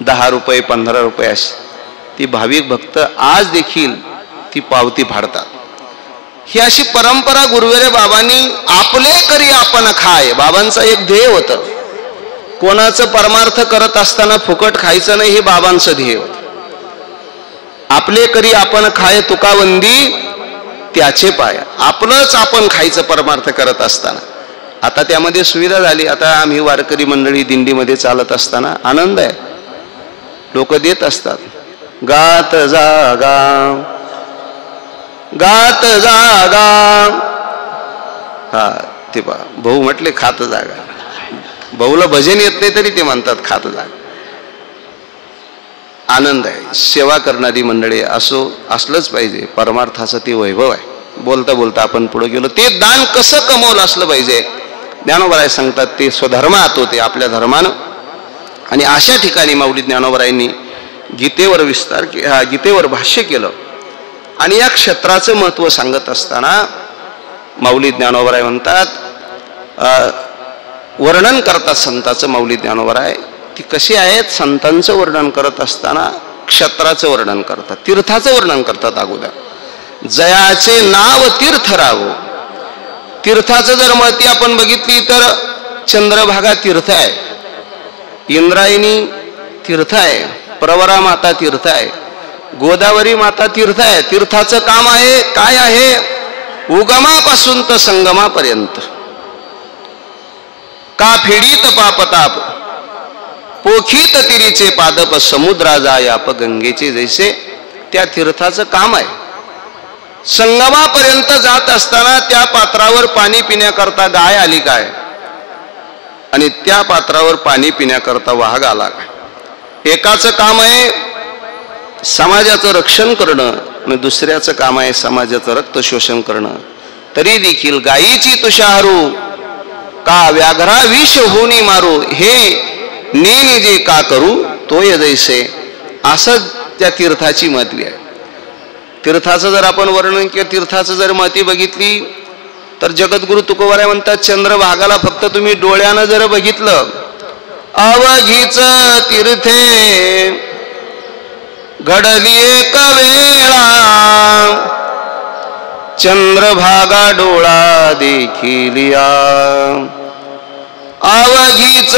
10 रुपये 15 रुपये अशी ती भाविक भक्त आज देखील ती पावती फाडतात. ही अशी परंपरा गुरुवेरे बाबांनी आपले करी आपण खाय. बाबांचं एक ध्येय होतं, कोणाचं परमार्थ करत असताना फुकट खायचं नाही, हे बाबांचं ध्येय होतं. आपले करी आपण खाय तुकावंदी त्याचे पाय. आपलंच आपण खायचं परमार्थ करत असताना. आता त्यामध्ये सुविधा झाली. आता आम्ही वारकरी मंडळी दिंडीमध्ये चालत असताना आनंद आहे, लोक देत असतात. गात जागा गात जागा, हा ते भाऊ म्हटले खात जागा. भाऊला भजन येत नाही तरी ते म्हणतात खात जागा. आनंद आहे. सेवा करणारी मंडळी असलंच पाहिजे. परमार्थाचं ते वैभव आहे. बोलता बोलता आपण पुढे गेलो. ते दान कसं कमवलं असलं पाहिजे. ज्ञानोबाराय सांगतात, ते स्वधर्मात होते, आपल्या धर्मानं. आणि अशा ठिकाणी माऊली ज्ञानोबारायांनी गीतेवर भाष्य केलं. आणि या क्षेत्राचं महत्व सांगत असताना माऊली ज्ञानोबाराय म्हणतात, वर्णन करतात संतांचं माऊली ज्ञानोबाराय. ती कशी आहेत, संतांचं वर्णन करत असताना क्षेत्राचं वर्णन करतात, तीर्थाचं वर्णन करतात. अगोदर जयाचे नाव तीर्थ राहो. तीर्थाचं जर महती आपण बघितली तर चंद्रभागा तीर्थ आहे, इंद्रायणी तीर्थ आहे, प्रवरा माता तीर्थ आहे, गोदावरी माता तीर्थ आहे. तीर्थाचं काम आहे काय आहे, उगमापासून तर संगमापर्यंत का फेडीत पापताप पोखीत तिरीचे पादप समुद्रा जायाप गंगेचे जैसे. त्या तीर्थाचं काम आहे. संगमापर्यंत जात असताना त्या पात्रावर पाणी पिण्याकरता गाय आली काय, आणि त्या पात्रावर पाणी पिण्याकरता वाघ आला काय. एकाचं काम आहे समाजाचं रक्षण करणं आणि दुसऱ्याचं काम आहे समाजाचं रक्त शोषण करणं. तरी देखील गायीची तुषारू का व्याघ्रा विष होनी मारू, हे नेने जे का करू तोय जैसे. असं त्या तीर्थाची महती आहे. तीर्थाचं जर आपण वर्णन किंवा तीर्थाचं जर महती बघितली तर जगद्गुरु तुकोबाराय म्हणतात, चंद्रभागाला फक्त तुम्ही डोळ्यानं जर बघितलं, अवघीच तीर्थे घडली एक वेळा, चंद्रभागा डोळा देखिलिया, अवघीच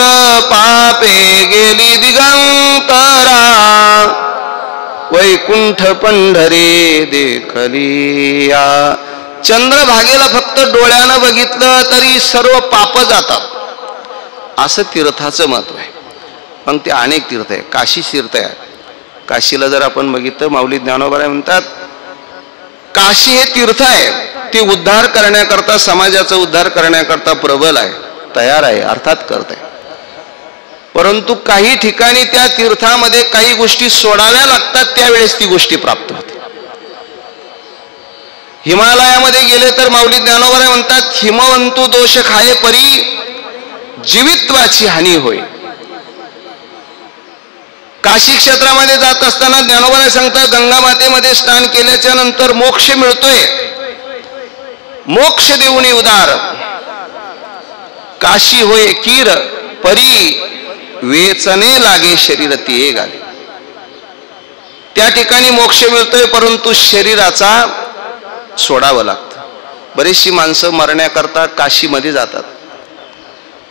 पापे गेली दिगंतरा, वैकुंठ पंढरे देखलिया. चंद्रभागेला फक्त डोळ्यानं बघितलं तरी सर्व पाप जातात, असं तीर्थाचं महत्व आहे. पण ते अनेक तीर्थ आहे. काशी तीर्थ आहे. काशीला जर आपण बघितलं, माऊली ज्ञानोबा म्हणतात काशी हे तीर्थ आहे, ते उद्धार करण्याकरता, समाजाचा उद्धार करण्याकरता प्रबल आहे, तयार आहे, अर्थात करत आहे. परंतु काही ठिकाणी त्या तीर्थामध्ये काही गोष्टी सोडाव्या लागतात, त्यावेळेस ती गोष्टी प्राप्त होते. हिमालयामध्ये गेले तर माऊली ज्ञानोबा म्हणतात, हिमवंतू दोष खाये परी जीवित्वाची हानी होय. काशी क्षेत्रामध्ये जात असताना ज्ञानोबा सांगतात, गंगा मातेमध्ये स्नान केल्याच्या नंतर मोक्ष मिळतोय, मोक्ष देऊनी उदार, काशी होय कीर परी वेचने लागे शरीर तिये गावे. त्या ठिकाणी मोक्ष मिळतोय, परंतु शरीराचा सोडावं लागतं. बरीचशी माणसं मरण्याकरता काशीमध्ये जातात.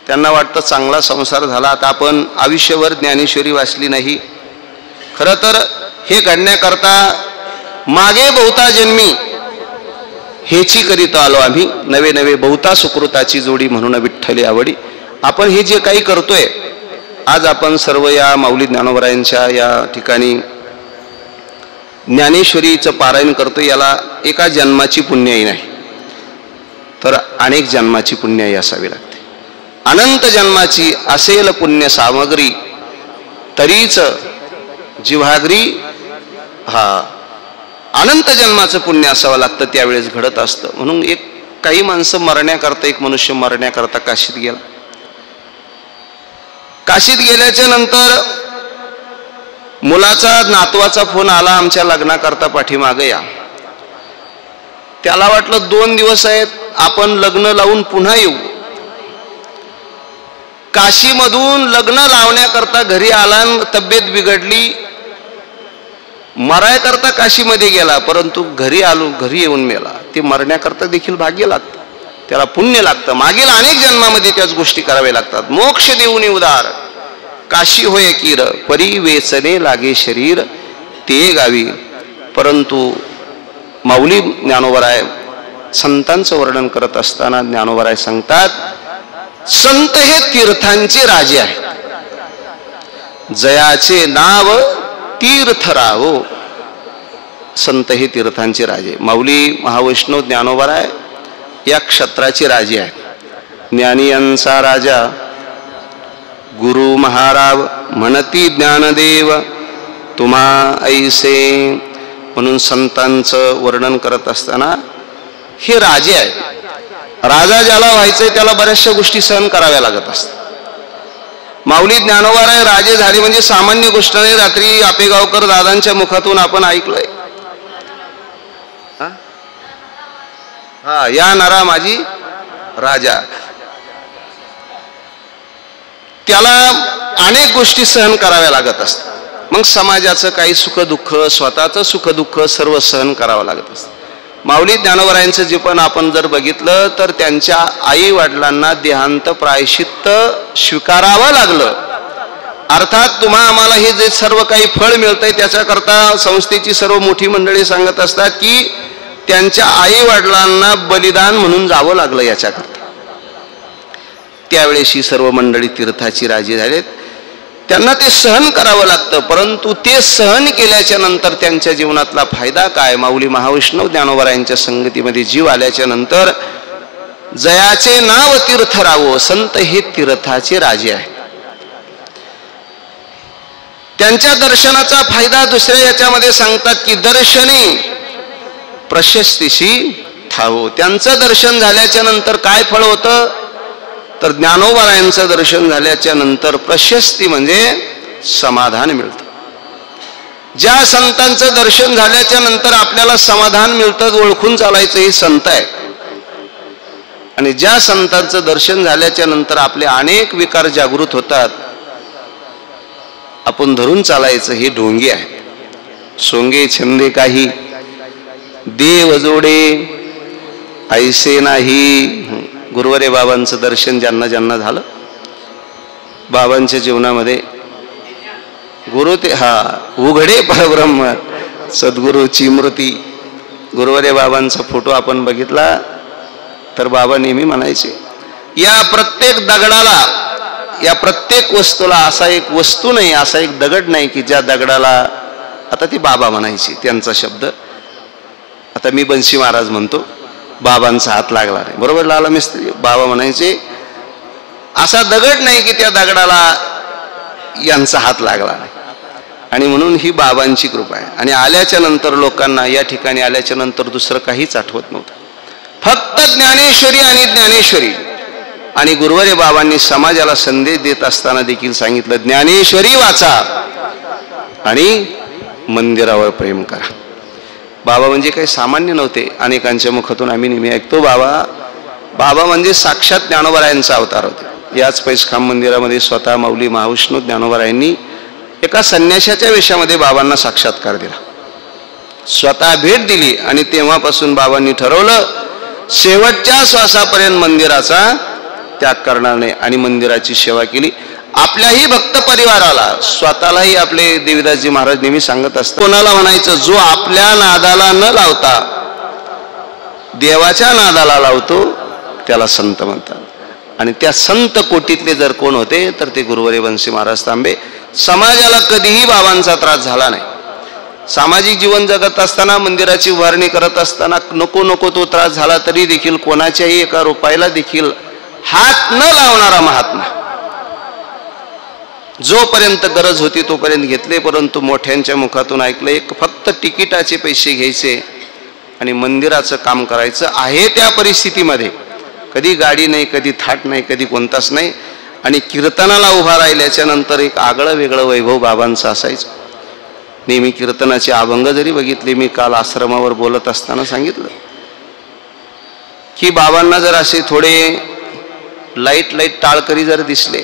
त्यांना वाटतं चांगला संसार झाला, आता आपण आयुष्यभर ज्ञानेश्वरी वाचली नाही. खरं तर हे घडण्याकरता मागे बहुता जन्मी हेची करीत आलो आम्ही, नवे नवे बहुता सुकृताची जोडी म्हणून विठ्ठली आवडी. आपण हे जे काही करतोय, आज आपण सर्व या माऊली ज्ञानोबरायांच्या या ठिकाणी ज्ञानेश्वरीचं पारायण करतोय, याला एका जन्माची पुण्याई नाही, तर अनेक जन्माची पुण्याई असावी लागते. अनंत जन्माची असेल पुण्य सामग्री, तरीच जिव्हाग्री हा अनंत जन्माचं पुण्य असावं लागतं, त्यावेळेस घडत असतं. म्हणून काही माणसं मरण्याकरता, एक मनुष्य मरण्याकरता काशीत गेला. काशीत गेल्याच्या नंतर मुलाचा नातवाचा फोन आला, आमच्या लग्नाकरता पाठीमागे या. त्याला वाटलं 2 दिवस आहेत, आपण लग्न लावून पुन्हा येऊ. काशीमधून लग्न लावण्याकरता घरी आला, तब्येत बिघडली, मरायकरता काशीमध्ये गेला, परंतु घरी येऊन मेला. ते मरण्याकरता देखील भाग्य लागतं, त्याला पुण्य लागतं. मागील अनेक जन्मामध्ये त्याच गोष्टी कराव्या लागतात. मोक्ष देऊनी उदार, काशी होय कीर परी वेचने लागे शरीर ते गावी. परंतु माऊली ज्ञानोबराय संतांचं वर्णन करत असताना ज्ञानोबराय सांगतात, संत हे तीर्थांचे राजे आहेत, जयाचे नाव तीर्थराव. संत हे तीर्थांचे राजे. माऊली महावैष्णव ज्ञानोबराय या क्षत्राचे राजे आहेत. ज्ञानियांचा राजा गुरु महाराव म्हणती ज्ञानदेव तुम्हा ऐसे. म्हणून संतांचं वर्णन करत असताना हे राजे आहेत. राजा ज्याला व्हायचंय त्याला बऱ्याचशा गोष्टी सहन कराव्या लागत असतात. माऊली ज्ञानोबराय राजे झाले म्हणजे सामान्य गोष्ट नाही. रात्री आपेगावकर दादांच्या मुखातून आपण ऐकलंय, हा या नरा माझी राजा. त्याला अनेक गोष्टी सहन कराव्या लागत असतात. मग समाजाचं काही सुखदुःख, स्वतःचं सुखदुःख सर्व सहन करावं लागत असतं. माऊली ज्ञानोबरायांचं जे पण आपण जर बघितलं तर त्यांच्या आई वडिलांना देहांत प्रायश्चित्त स्वीकारावं लागलं. अर्थात तुम्हा आम्हाला हे जे सर्व काही फळ मिळतंय त्याच्याकरता संस्थेची सर्व मोठी मंडळी सांगत असतात की त्यांच्या आई वडिलांना बलिदान म्हणून जावं लागलं याच्याकरता. त्यावेळेस ही सर्व मंडळी तीर्थाची राजी झालेत. त्यांना ते सहन करावं लागतं, परंतु ते सहन केल्याच्या नंतर त्यांच्या जीवनातला फायदा काय? माऊली महावैष्णव ज्ञानोबरायांच्या संगतीमध्ये जीव आल्याच्या नंतर जयाचे नाव तीर्थ रावो, संत हे तीर्थाचे राजे आहेत. त्यांच्या दर्शनाचा फायदा दुसऱ्या याच्यामध्ये सांगतात की दर्शने प्रशस्तीशी ठावो. त्यांचं दर्शन झाल्याच्या नंतर काय फळ होतं? तर ज्ञानोबरायांचं दर्शन झाल्याच्या नंतर प्रशस्ती म्हणजे समाधान मिळतं. ज्या संतांचं दर्शन झाल्याच्या नंतर आपल्याला समाधान मिळतं, ओळखून चालायचं हे संत आहे. आणि ज्या संतांचं दर्शन झाल्याच्या नंतर आपले अनेक विकार जागृत होतात, आपण धरून चालायचं हे ढोंगे आहे. सोंगे छंदे काही देव जोडे ऐसे नाही. गुरुवरे बाबांचं दर्शन ज्यांना ज्यांना झालं बाबांच्या जीवनामध्ये, गुरु ते उघडे परब्रह्म सद्गुरूची मूर्ती. गुरुवरे बाबांचा फोटो आपण बघितला तर बाबा नेहमी म्हणायचे, या प्रत्येक दगडाला, या प्रत्येक वस्तूला असा एक वस्तू नाही, असा एक दगड नाही की ज्या दगडाला, आता ती बाबा म्हणायची त्यांचा शब्द, आता मी बंशी महाराज म्हणतो, बाबांचा हात लागला नाही. बरोबर लाला मिस्त्री? बाबा म्हणायचे असा दगड नाही की त्या दगडाला यांचा हात लागला नाही. आणि म्हणून ही बाबांची कृपा आहे. आणि आल्याच्या नंतर लोकांना या ठिकाणी आल्याच्या नंतर दुसरं काहीच आठवत नव्हतं, फक्त ज्ञानेश्वरी आणि ज्ञानेश्वरी. आणि गुरुवरे बाबांनी समाजाला संदेश देत असताना देखील सांगितलं, ज्ञानेश्वरी वाचा आणि मंदिरावर प्रेम करा. बाबा म्हणजे काही सामान्य नव्हते. अनेकांच्या मुखातून आम्ही नेहमी ऐकतो बाबा म्हणजे साक्षात ज्ञानोबरायांचा अवतार होते. याच पैसखांब मंदिरामध्ये स्वतः माऊली महाविष्णू ज्ञानोबरायांनी एका संन्याशाच्या वेशामध्ये बाबांना साक्षात्कार दिला, स्वतः भेट दिली. आणि तेव्हापासून बाबांनी ठरवलं शेवटच्या श्वासापर्यंत मंदिराचा त्याग करणार नाही आणि मंदिराची सेवा केली. आपल्याही भक्त परिवाराला, स्वतःलाही आपले देवीदासजी महाराज नेहमी सांगत असतात, कोणाला म्हणायचं जो आपल्या नादाला न लावता देवाच्या नादाला लावतो त्याला संत म्हणतात. आणि त्या संत कोटीतले जर कोण होते तर ते गुरुवरे बंसी महाराज तांबे. समाजाला कधीही बाबांचा त्रास झाला नाही. सामाजिक जीवन जगत असताना, मंदिराची उभारणी करत असताना नको नको तो त्रास झाला तरी देखील कोणाच्याही एका रुपयाला देखील हात न लावणारा महात्मा. जोपर्यंत गरज होती तोपर्यंत घेतले, परंतु मोठ्यांच्या मुखातून ऐकलं एक फक्त तिकिटाचे पैसे घ्यायचे आणि मंदिराचं काम करायचं आहे. त्या परिस्थितीमध्ये कधी गाडी नाही, कधी थाट नाही, कधी कोणताच नाही. आणि कीर्तनाला उभा राहिल्याच्या नंतर एक आगळं वेगळं वैभव बाबांचं असायचं. नेहमी कीर्तनाचे अभंग जरी बघितले, मी काल आश्रमावर बोलत असताना सांगितलं की बाबांना जर असे थोडे लाईट टाळकरी जर दिसले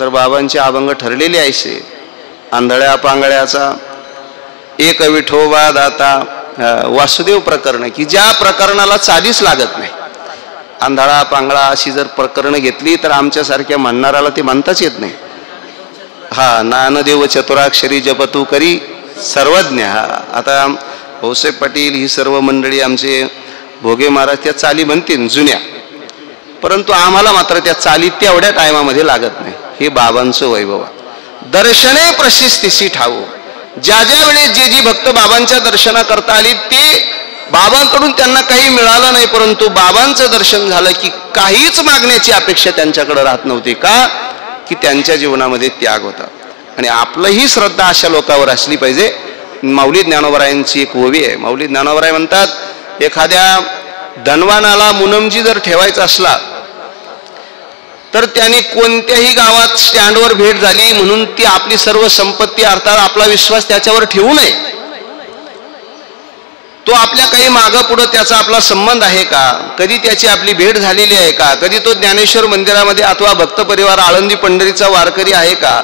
तर बाबांचे अभंग ठरलेले ऐसे. आंधळ्या पांगळ्याचा एक विठोबा दाता, वासुदेव प्रकरण, की ज्या प्रकरणाला चालीच लागत नाही. आंधळा पांगळा अशी जर प्रकरणं घेतली तर आमच्यासारख्या म्हणणाऱ्याला ते म्हणताच येत नाही. नानदेव चतुराक्षरी जपतू करी सर्वज्ञ. आता भाऊसाहेब पाटील ही सर्व मंडळी आमचे भोगे महाराज त्या चाली म्हणतील जुन्या, परंतु आम्हाला मात्र त्या चाली तेवढ्या टायमामध्ये लागत नाही. हे बाबांचं वैभव. दर्शने प्रशस्तीशी ठावो. ज्या ज्या वेळेस जी भक्त बाबांच्या दर्शना करता आली ते बाबांकडून त्यांना काही मिळालं नाही, परंतु बाबांचं दर्शन झालं की काहीच मागण्याची अपेक्षा त्यांच्याकडे राहत नव्हती. का? की त्यांच्या जीवनामध्ये त्याग होता. आणि आपलंही श्रद्धा अशा लोकांवर असली पाहिजे. माऊली ज्ञानोबरायांची एक ओवी आहे. माऊली ज्ञानोबराय म्हणतात, एखाद्या धनवानाला मुनमजी जर ठेवायचा असला तर त्याने कोणत्याही गावात स्टँडवर भेट झाली म्हणून ती आपली सर्व संपत्ती अर्थात आपला विश्वास त्याच्यावर ठेवू नये. तो आपल्या काही मागं पुढं त्याचा आपला संबंध आहे का? कधी त्याची आपली भेट झालेली आहे का? कधी तो ज्ञानेश्वर मंदिरामध्ये अथवा भक्त परिवार आळंदी पंढरीचा वारकरी आहे का?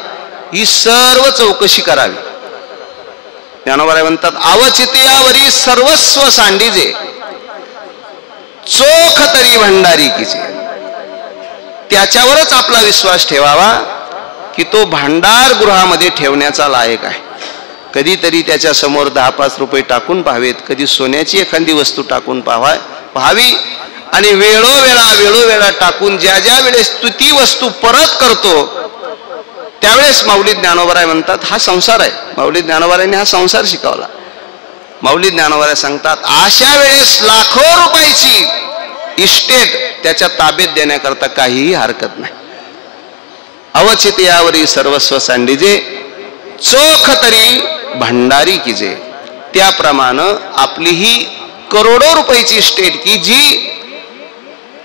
ही सर्व चौकशी करावी. ज्ञानोबराय म्हणतात, आवचितयावरी सर्वस्व सांडीजे चोख तरी भंडारी कीचे. त्याच्यावरच आपला विश्वास ठेवावा की तो भांडार गृहामध्ये ठेवण्याचा लायक आहे. कधीतरी त्याच्या समोर 10-5 रुपये टाकून पाहावेत, कधी सोन्याची एखादी वस्तू टाकून पाहावी. आणि वेळोवेळा टाकून ज्या ज्या वेळेस तू ती वस्तू परत करतो त्यावेळेस माऊली ज्ञानोबराय म्हणतात हा संसार आहे. माऊली ज्ञानोबरायांनी हा संसार शिकवला. माऊली ज्ञानोबराय सांगतात अशा वेळेस लाखो रुपयाची इस्टेट त्याच्या ताब्यात देण्याकरता काहीही हरकत नाही. अवचित यावरी सर्वस्व सांडिजे चोख तरी भंडारी कीजे. त्याप्रमाणे आपली ही करोडो रुपयाची इस्टेट की जी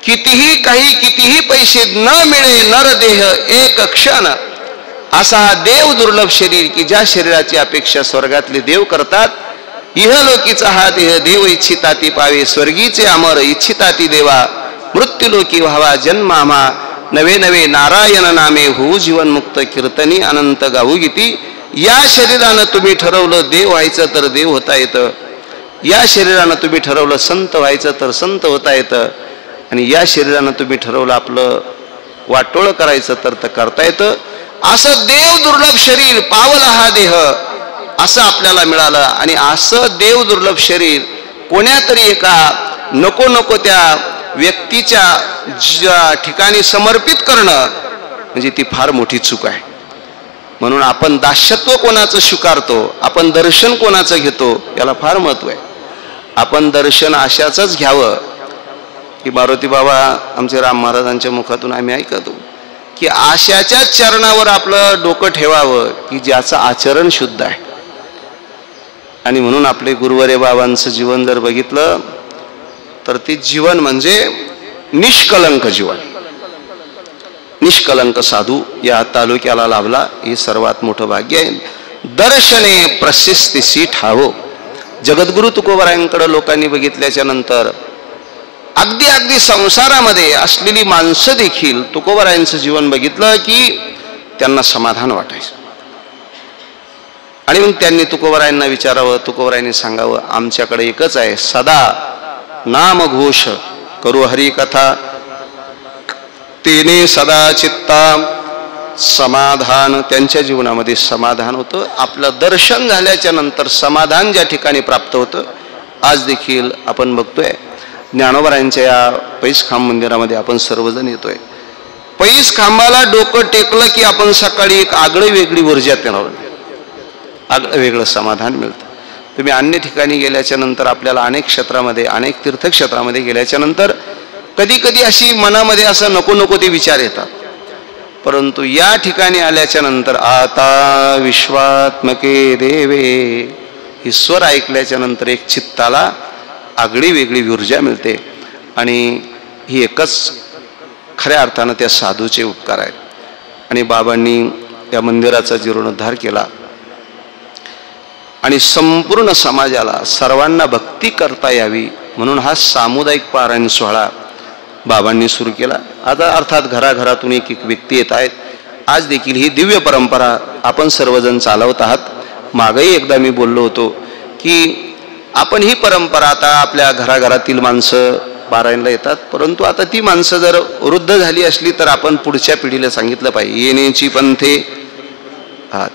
कितीही पैसे न मिळे नरदेह एक क्षण असा हा देव दुर्लभ शरीर की ज्या शरीराची अपेक्षा स्वर्गातले देव करतात. इहलोकीचा हा देह देव इच्छिताती पावे स्वर्गीचे अमर इच्छिताती देवा मृत्यूलोकी व्हावा जन्म आम्हा नवे नवे नारायण नामे होऊ जीवनमुक्त कीर्तनी अनंत गाऊ गीती. या शरीरानं तुम्ही ठरवलं देव व्हायचं तर देव होता येतं. या शरीरानं तुम्ही ठरवलं संत व्हायचं तर संत होता येतं. आणि या शरीरानं तुम्ही ठरवलं आपलं वाटोळ करायचं तर करता येतं. असं देव दुर्लभ शरीर पावला हा देह असं आपल्याला मिळालं. आणि असं देव दुर्लभ शरीर कोण्यातरी एका नको त्या व्यक्तीच्या ठिकाणी समर्पित करणं म्हणजे ती फार मोठी चूक आहे. म्हणून आपण दास्यत्व कोणाचं स्वीकारतो, आपण दर्शन कोणाचं घेतो याला फार महत्व आहे. आपण दर्शन अशाच घ्यावं की मारुती बाबा आमचे राम महाराजांच्या मुखातून आम्ही ऐकतो की आशाच्याच चरणावर आपलं डोकं ठेवावं की ज्याचं आचरण शुद्ध आहे. आणि म्हणून आपले गुरुवरे बाबांचं जीवन जर बघितलं तर ते जीवन म्हणजे निष्कलंक जीवन. निष्कलंक साधू या तालुक्याला लाभला हे सर्वात मोठं भाग्य आहे. दर्शने प्रशस्तीशी ठावो. जगद्गुरु तुकोबरायांकडे लोकांनी बघितल्याच्या नंतर अगदी संसारामध्ये असलेली माणसं देखील तुकोबरायांचं जीवन बघितलं की त्यांना समाधान वाटायचं. आणि मग त्यांनी तुकोबरायांना विचारावं, तुकोबरायांनी सांगावं आमच्याकडे एकच आहे सदा नाम घोष करू हरी कथा तेने सदा चित्ता समाधान. त्यांच्या जीवनामध्ये समाधान होतं. आपलं दर्शन झाल्याच्या नंतर समाधान ज्या ठिकाणी प्राप्त होतं आज देखील आपण बघतोय. ज्ञानोबरायांच्या या पैसखांब मंदिरामध्ये आपण सर्वजण येतोय. पैसखांबाला डोकं टेकलं की आपण सकाळी एक आगळं वेगळी ऊर्जा तयार आगळं वेगळं समाधान मिळतं. तुम्ही अन्य ठिकाणी गेल्याच्या नंतर आपल्याला अनेक क्षेत्रामध्ये अनेक तीर्थक्षेत्रामध्ये गेल्याच्या नंतर कधी कधी अशी मनामध्ये असं नको ते विचार येतात. परंतु या ठिकाणी आल्याच्या नंतर आता विश्वात्मके देवे ही स्वर ऐकल्याच्या नंतर एक चित्ताला आगळी वेगळी ऊर्जा मिळते. आणि ही एकच खऱ्या अर्थानं त्या साधूचे उपकार आहेत. आणि बाबांनी या मंदिराचा जीर्णोद्धार केला आणि संपूर्ण समाजाला सर्वांना भक्ती करता यावी म्हणून हा सामुदायिक पारायण सोहळा बाबांनी सुरू केला. आता अर्थात घराघरातून एक व्यक्ती येत आहेत. आज देखील ही दिव्य परंपरा आपण सर्वजण चालवत आहात. मागही एकदा मी बोललो होतो की आपण ही परंपरा आता आपल्या घराघरातील माणसं पारायणला येतात. परंतु आता ती माणसं जर वृद्ध झाली असली तर आपण पुढच्या पिढीला सांगितलं पाहिजे येण्याची पंथे.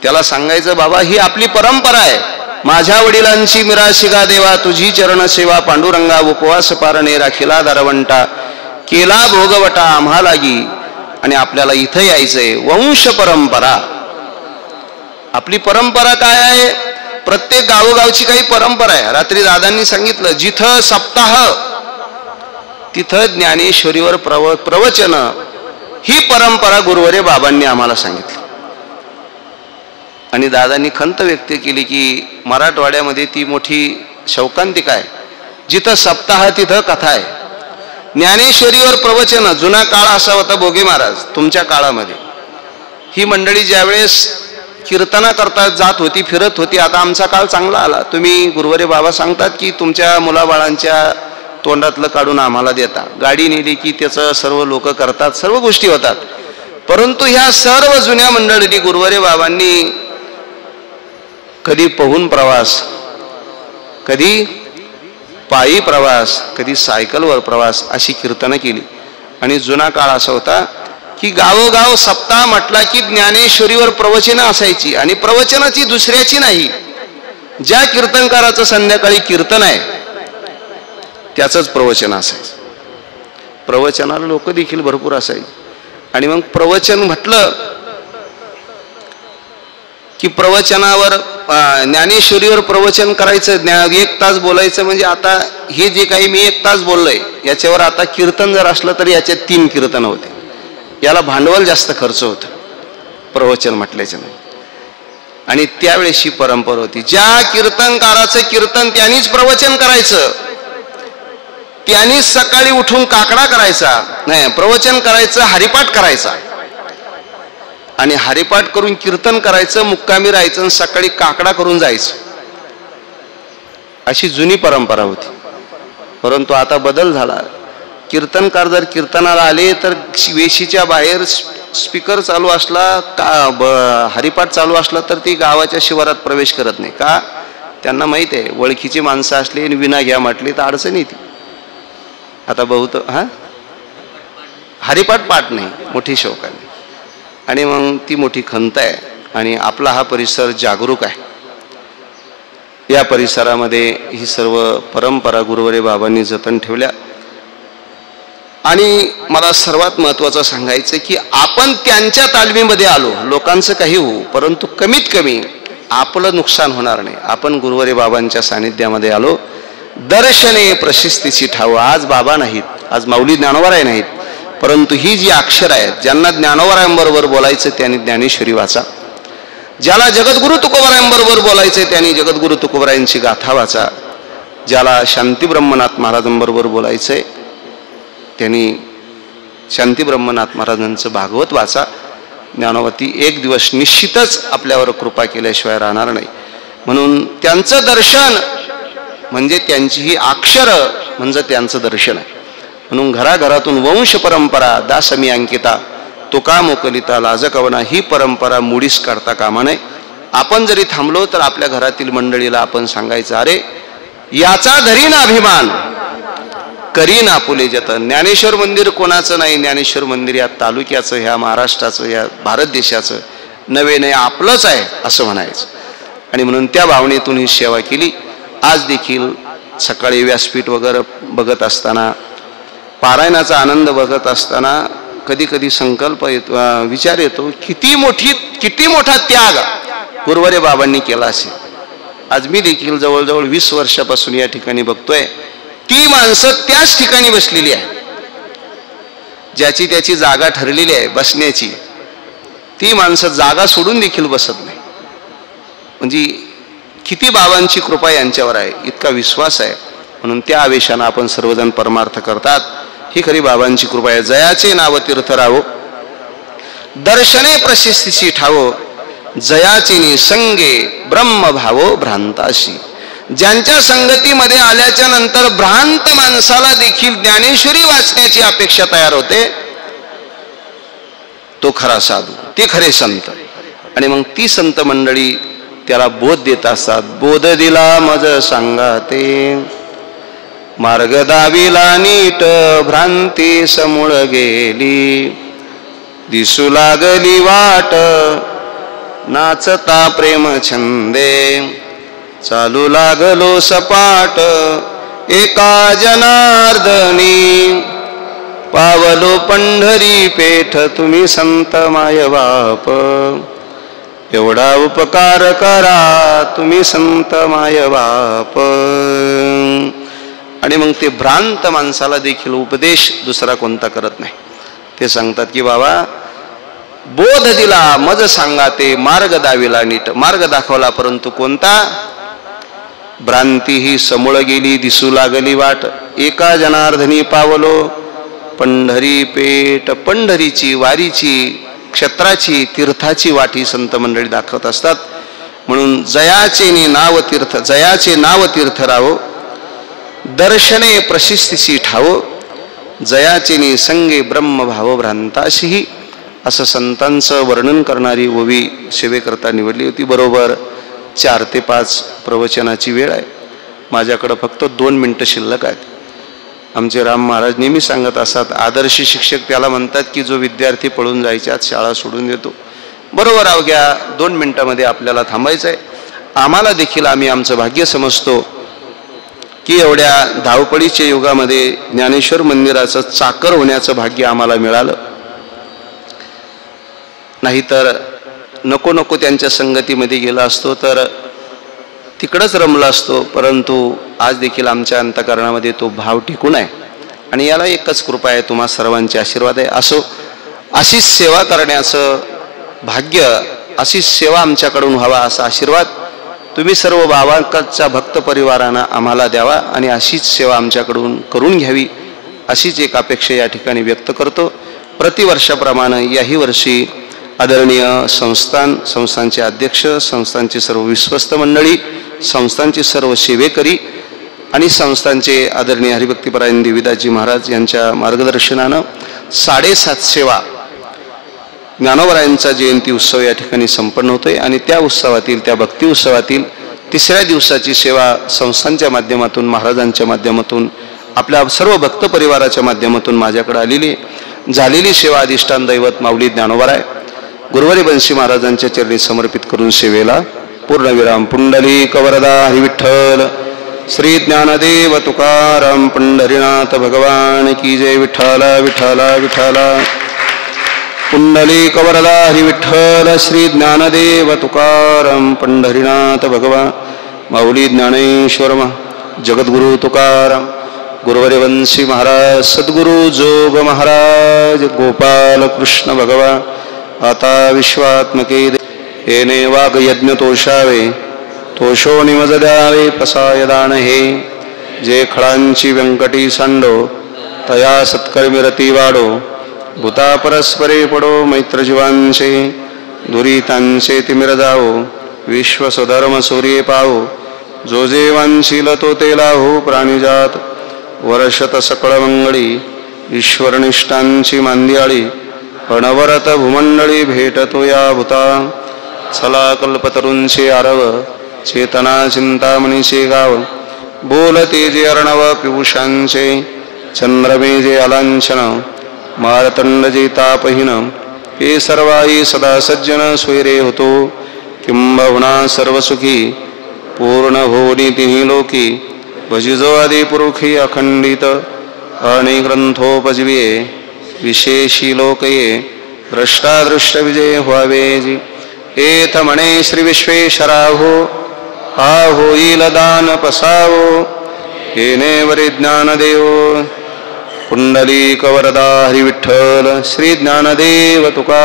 त्याला सांगायचं बाबा ही आपली परंपरा आहे. माझ्या वडिलांची मिराशिगा देवा तुझी चरण सेवा पांडुरंगा उपवास पारणे राखिला दारवंटा केला भोगवटा आम्हा लागी. आणि आपल्याला इथं यायचंय. वंश परंपरा आपली परंपरा काय आहे. प्रत्येक गावोगावची काही परंपरा आहे. रात्री दादांनी सांगितलं जिथं सप्ताह तिथं ज्ञानेश्वरीवर प्रवचन ही परंपरा गुरुवरे बाबांनी आम्हाला सांगितली. आणि दादांनी खंत व्यक्त केली की मराठवाड्यामध्ये ती मोठी शौकांतिका आहे. जिथं सप्ताह तिथं कथा आहे. ज्ञानेश्वरीवर प्रवचन जुना काळ असा होता भोगे महाराज तुमच्या काळामध्ये ही मंडळी ज्यावेळेस कीर्तना करता जात होती फिरत होती. आता आमचा काळ चांगला आला. तुम्ही गुरुवरे बाबा सांगतात की तुमच्या मुलाबाळांच्या तोंडातलं काढून आम्हाला देता. गाडी नेली की त्याचं सर्व लोक करतात सर्व गोष्टी होतात. परंतु ह्या सर्व जुन्या मंडळी गुरुवरे बाबांनी कधी पोहून प्रवास कधी पायी प्रवास कधी सायकलवर प्रवास अशी कीर्तनं केली. आणि जुना काळ असा होता की गावोगाव सप्ताह म्हटला की ज्ञानेश्वरीवर प्रवचनं असायची. आणि प्रवचनाची दुसऱ्याची नाही. ज्या कीर्तनकाराचं संध्याकाळी कीर्तन आहे त्याचंच प्रवचन असायचं. प्रवचनाला लोक देखील भरपूर असायचे. आणि मग प्रवचन म्हटलं की प्रवचनावर ज्ञानेश्वरीवर प्रवचन करायचं, 1 तास बोलायचं. म्हणजे आता हे जे काही मी 1 तास बोललोय याच्यावर आता कीर्तन जर असलं तरी याच्यात 3 कीर्तन होते. याला भांडवल जास्त खर्च होतं प्रवचन म्हटल्याच्या नाही. आणि त्यावेळेस ही परंपरा होती, ज्या कीर्तनकाराचं कीर्तन त्यांनीच प्रवचन करायचं, त्यांनीच सकाळी उठून काकडा करायचा, नाही प्रवचन करायचं, हरिपाठ करायचा आणि हरिपाठ करून कीर्तन करायचं, मुक्कामी राहायचं आणि सकाळी काकडा करून जायचं. अशी जुनी परंपरा होती. परंतु आता बदल झाला. कीर्तनकार जर कीर्तनाला आले तर वेशीच्या बाहेर स्पीकर चालू असला, हरिपाठ चालू असला तर ती गावाच्या शिवारात प्रवेश करत नाही. का? त्यांना माहित आहे ओळखीची माणसं असली आणि विना घ्या म्हटली तर अडचण येते. आता बहुत हरिपाठ पाठ नाही मोठी शौकाने. आणि मग ती मोठी खंत आहे. आणि आपला हा परिसर जागरूक आहे. या परिसरामध्ये ही सर्व परंपरा गुरुवरे बाबांनी जतन ठेवल्या. आणि मला सर्वात महत्त्वाचं सांगायचं की आपण त्यांच्या तालमीमध्ये आलो, लोकांचं काही होऊ, परंतु कमीत कमी आपलं नुकसान होणार नाही. आपण गुरुवरे बाबांच्या सानिध्यामध्ये आलो, दर्शने प्रशस्तीची ठाव. आज बाबा नाहीत, आज माऊली ज्ञानोबाराय नाहीत, परंतु ही जी अक्षर आहेत, ज्यांना ज्ञानोबारायांबरोबर बोलायचं त्यांनी ज्ञानेश्वरी वाचा, ज्याला जगद्गुरु तुकोबारायांबरोबर बोलायचं त्यांनी जगद्गुरु तुकोबारायांची गाथा वाचा, ज्याला शांती ब्रह्मनाथ महाराजांबरोबर बोलायचंय त्यांनी शांती ब्रह्मनाथ महाराजांचं भागवत वाचा. ज्ञानोबाती एक दिवस निश्चितच आपल्यावर कृपा केल्याशिवाय राहणार नाही. म्हणून त्यांचं दर्शन म्हणजे त्यांची ही अक्षर म्हणजे त्यांचं दर्शन आहे. म्हणून घराघरातून वंश परंपरा दासमी अंकिता तुका मोकलिता लाजकवना ही परंपरा मुडीस काढता कामा नये. आपण जरी थांबलो तर आपल्या घरातील मंडळीला आपण सांगायचं, अरे याचा धरी ना अभिमान, करीन आपुले जतन. ज्ञानेश्वर मंदिर कोणाचं नाही, ज्ञानेश्वर मंदिर या तालुक्याचं, ह्या महाराष्ट्राचं, या भारत देशाचं नवे नाही आपलंच आहे असं म्हणायचं. आणि म्हणून त्या भावनेतून ही सेवा केली. आज देखील सकाळी व्यासपीठ वगैरे बघत असताना, पारायणाचा आनंद बघत असताना कधी कधी संकल्प येतो, विचार येतो, किती मोठा त्याग गुरुवरे बाबांनी केला असेल. आज मी देखील जवळजवळ 20 वर्षापासून या ठिकाणी बघतोय, ती माणसं त्याच ठिकाणी बसलेली आहे, ज्याची त्याची जागा ठरलेली आहे बसण्याची. ती माणसं जागा सोडून देखील बसत नाही. म्हणजे किती बाबांची कृपा यांच्यावर आहे, इतका विश्वास आहे. म्हणून त्या आवेशानं आपण सर्वजण परमार्थ करतात. ही खरी बाबांची कृपा आहे. जयाचे नाव तीर्थ राहो, दर्शने प्रशस्तीची ठावो, जयाचे संगे ब्रह्म भावो भ्रांताशी. ज्यांच्या संगतीमध्ये आल्याच्या नंतर भ्रांत माणसाला देखील ज्ञानेश्वरी वाचण्याची अपेक्षा तयार होते, तो खरा साधू, ते खरे संत. आणि मग ती संत मंडळी त्याला बोध देत असतात. बोध दिला मज सांगा ते, मार्ग दाविला नीट, भ्रांती समूळ गेली, दिसू लागली वाट, नाचता प्रेम छंदे, चालू लागलो सपाट, एका जनार्दनी, पावलो पंढरी पेठ, तुम्ही संत माय बाप, एवढा उपकार करा तुम्ही संत माय बाप. आणि मग ते भ्रांत माणसाला देखील उपदेश दुसरा कोणता करत नाही. ते सांगतात की बाबा बोध दिला मज सांगा ते, मार्ग दाविला नीट, मार्ग दाखवला परंतु कोणता, भ्रांती ही समूळ गेली, दिसू लागली वाट, एका जनार्दनी पावलो पंढरी पेठ. पंढरीची, वारीची, क्षेत्राची, तीर्थाची वाटी संत मंडळी दाखवत असतात. म्हणून जयाचे नाव तीर्थ, जयाचे नाव तीर्थ राहो, दर्शने प्रशस्तीची ठावो, जयाचे संगे ब्रह्म भाव भ्रांताशी. असं संतांचं वर्णन करणारी ओवी सेवेकरता निवडली होती. बरोबर 4 ते 5 प्रवचनाची वेळ आहे. माझ्याकडं फक्त 2 मिनिटं शिल्लक आहेत. आमचे राम महाराज नेहमी सांगत असतात, आदर्श शिक्षक त्याला म्हणतात की जो विद्यार्थी पळून जायच्यात शाळा सोडून देतो. बरोबर अवघ्या 2 मिनिटामध्ये आपल्याला थांबायचं आहे. आम्हाला देखील आम्ही आमचं भाग्य समजतो की एवढ्या धावपळीच्या युगामध्ये ज्ञानेश्वर मंदिराचं चाकर होण्याचं भाग्य आम्हाला मिळालं. नाहीतर नको नको त्यांच्या संगतीमध्ये गेला असतो तर तिकडंच रमला असतो. परंतु आज देखील आमच्या अंतःकरणामध्ये तो भाव टिकून आहे आणि याला एकच कृपा आहे, तुम्हा सर्वांचे आशीर्वाद आहे. असो, अशीच सेवा करण्याचं भाग्य, अशीच सेवा आमच्याकडून व्हावा असा आशीर्वाद तुम्ही सर्व बाबांच्या भक्त परिवारांना आम्हाला द्यावा आणि अशीच सेवा आमच्याकडून करून घ्यावी अशीच एक अपेक्षा या ठिकाणी व्यक्त करतो. प्रतिवर्षाप्रमाणे याही वर्षी आदरणीय संस्थांचे अध्यक्ष, संस्थांचे सर्व विश्वस्त मंडळी, संस्थांचे सर्व सेवेकरी आणि संस्थांचे आदरणीय हरिभक्तीपरायण देवीदासजी महाराज यांच्या मार्गदर्शनानं 7.5 सेवा ज्ञानोबरायांचा जयंती उत्सव या ठिकाणी संपन्न होतोय आणि त्या उत्सवातील, त्या भक्ती उत्सवातील 3ऱ्या दिवसाची सेवा संस्थांच्या माध्यमातून, महाराजांच्या माध्यमातून, आपल्या सर्व भक्त परिवाराच्या माध्यमातून माझ्याकडे आलेली झालेली सेवा अधिष्ठान दैवत माऊली ज्ञानोबराय गुरुवारी बंशी महाराजांच्या चरणी समर्पित करून सेवेला पूर्णविराम. पुंडलिक वरदा हरी विठ्ठल. श्री ज्ञानदेव तुकाराम पंढरीनाथ भगवान की जय. विठ्ठल विठ्ठल विठ्ठल. पुंडलिक वरदा हरी विठ्ठल. श्री ज्ञानदेव तुकाराम पंढरीनाथ भगवान. माऊली ज्ञानेश्वर जगद्गुरु तुकाराम, गुरुवारी वंशी महाराज, सद्गुरु जोग महाराज, गोपाल कृष्ण भगवान. आता विश्वात्मके येणे वाग यज्ञ तोषावे, तोषो निमज द्यावे पसाय दान हे. जे खळांची व्यंकटी सांडो, तया सत्कर्मी रती वाढो. भूता परस्परे पडो मैत्र जीवांचे, दुरितांचे तिमिर जावो. विश्व स्वधर्म सूर्ये पावो, जो जे वांशील तो ते लाहो. प्राणीजात वर्षत सकळ मंगळी, ईश्वरनिष्ठांची मांदियाळी. अनवरत भूमंडळी भेटतो या भूता. चला कल्पतरूंचे आरव, चेतना चिंतामणीचे गाव. बोलते जे अर्णव पियुषांचे, चंद्रमे जे अलांछन. मारतंड जे तापहीन, हे सर्वाई सदा सज्जन स्वैरे होतो. किंबहुना सर्वसुखी, पूर्ण होनी तिन्ही लोकी. भजिजो आदि पुरुखी अखंडित, आणि ग्रंथोपजीवे. विशेषी लोकये, द्रष्टादृष्ट विजय व्हावे जी. एथ म्हणे श्री विश्वेश्वरा हो, हा होईल दान पसावो. येणे वरी ज्ञानदेव. पुंडलिक वरदा हरी विठ्ठल. श्री ज्ञानदेव तुका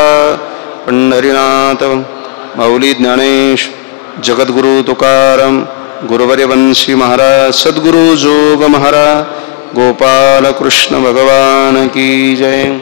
पंढरीनाथ. माऊली ज्ञानेश जगद्गुरु तुकाराम, गुरुवर्य वंशी महाराज, सद्गुरु जोग महाराज, गोपाल कृष्ण भगवान की जय.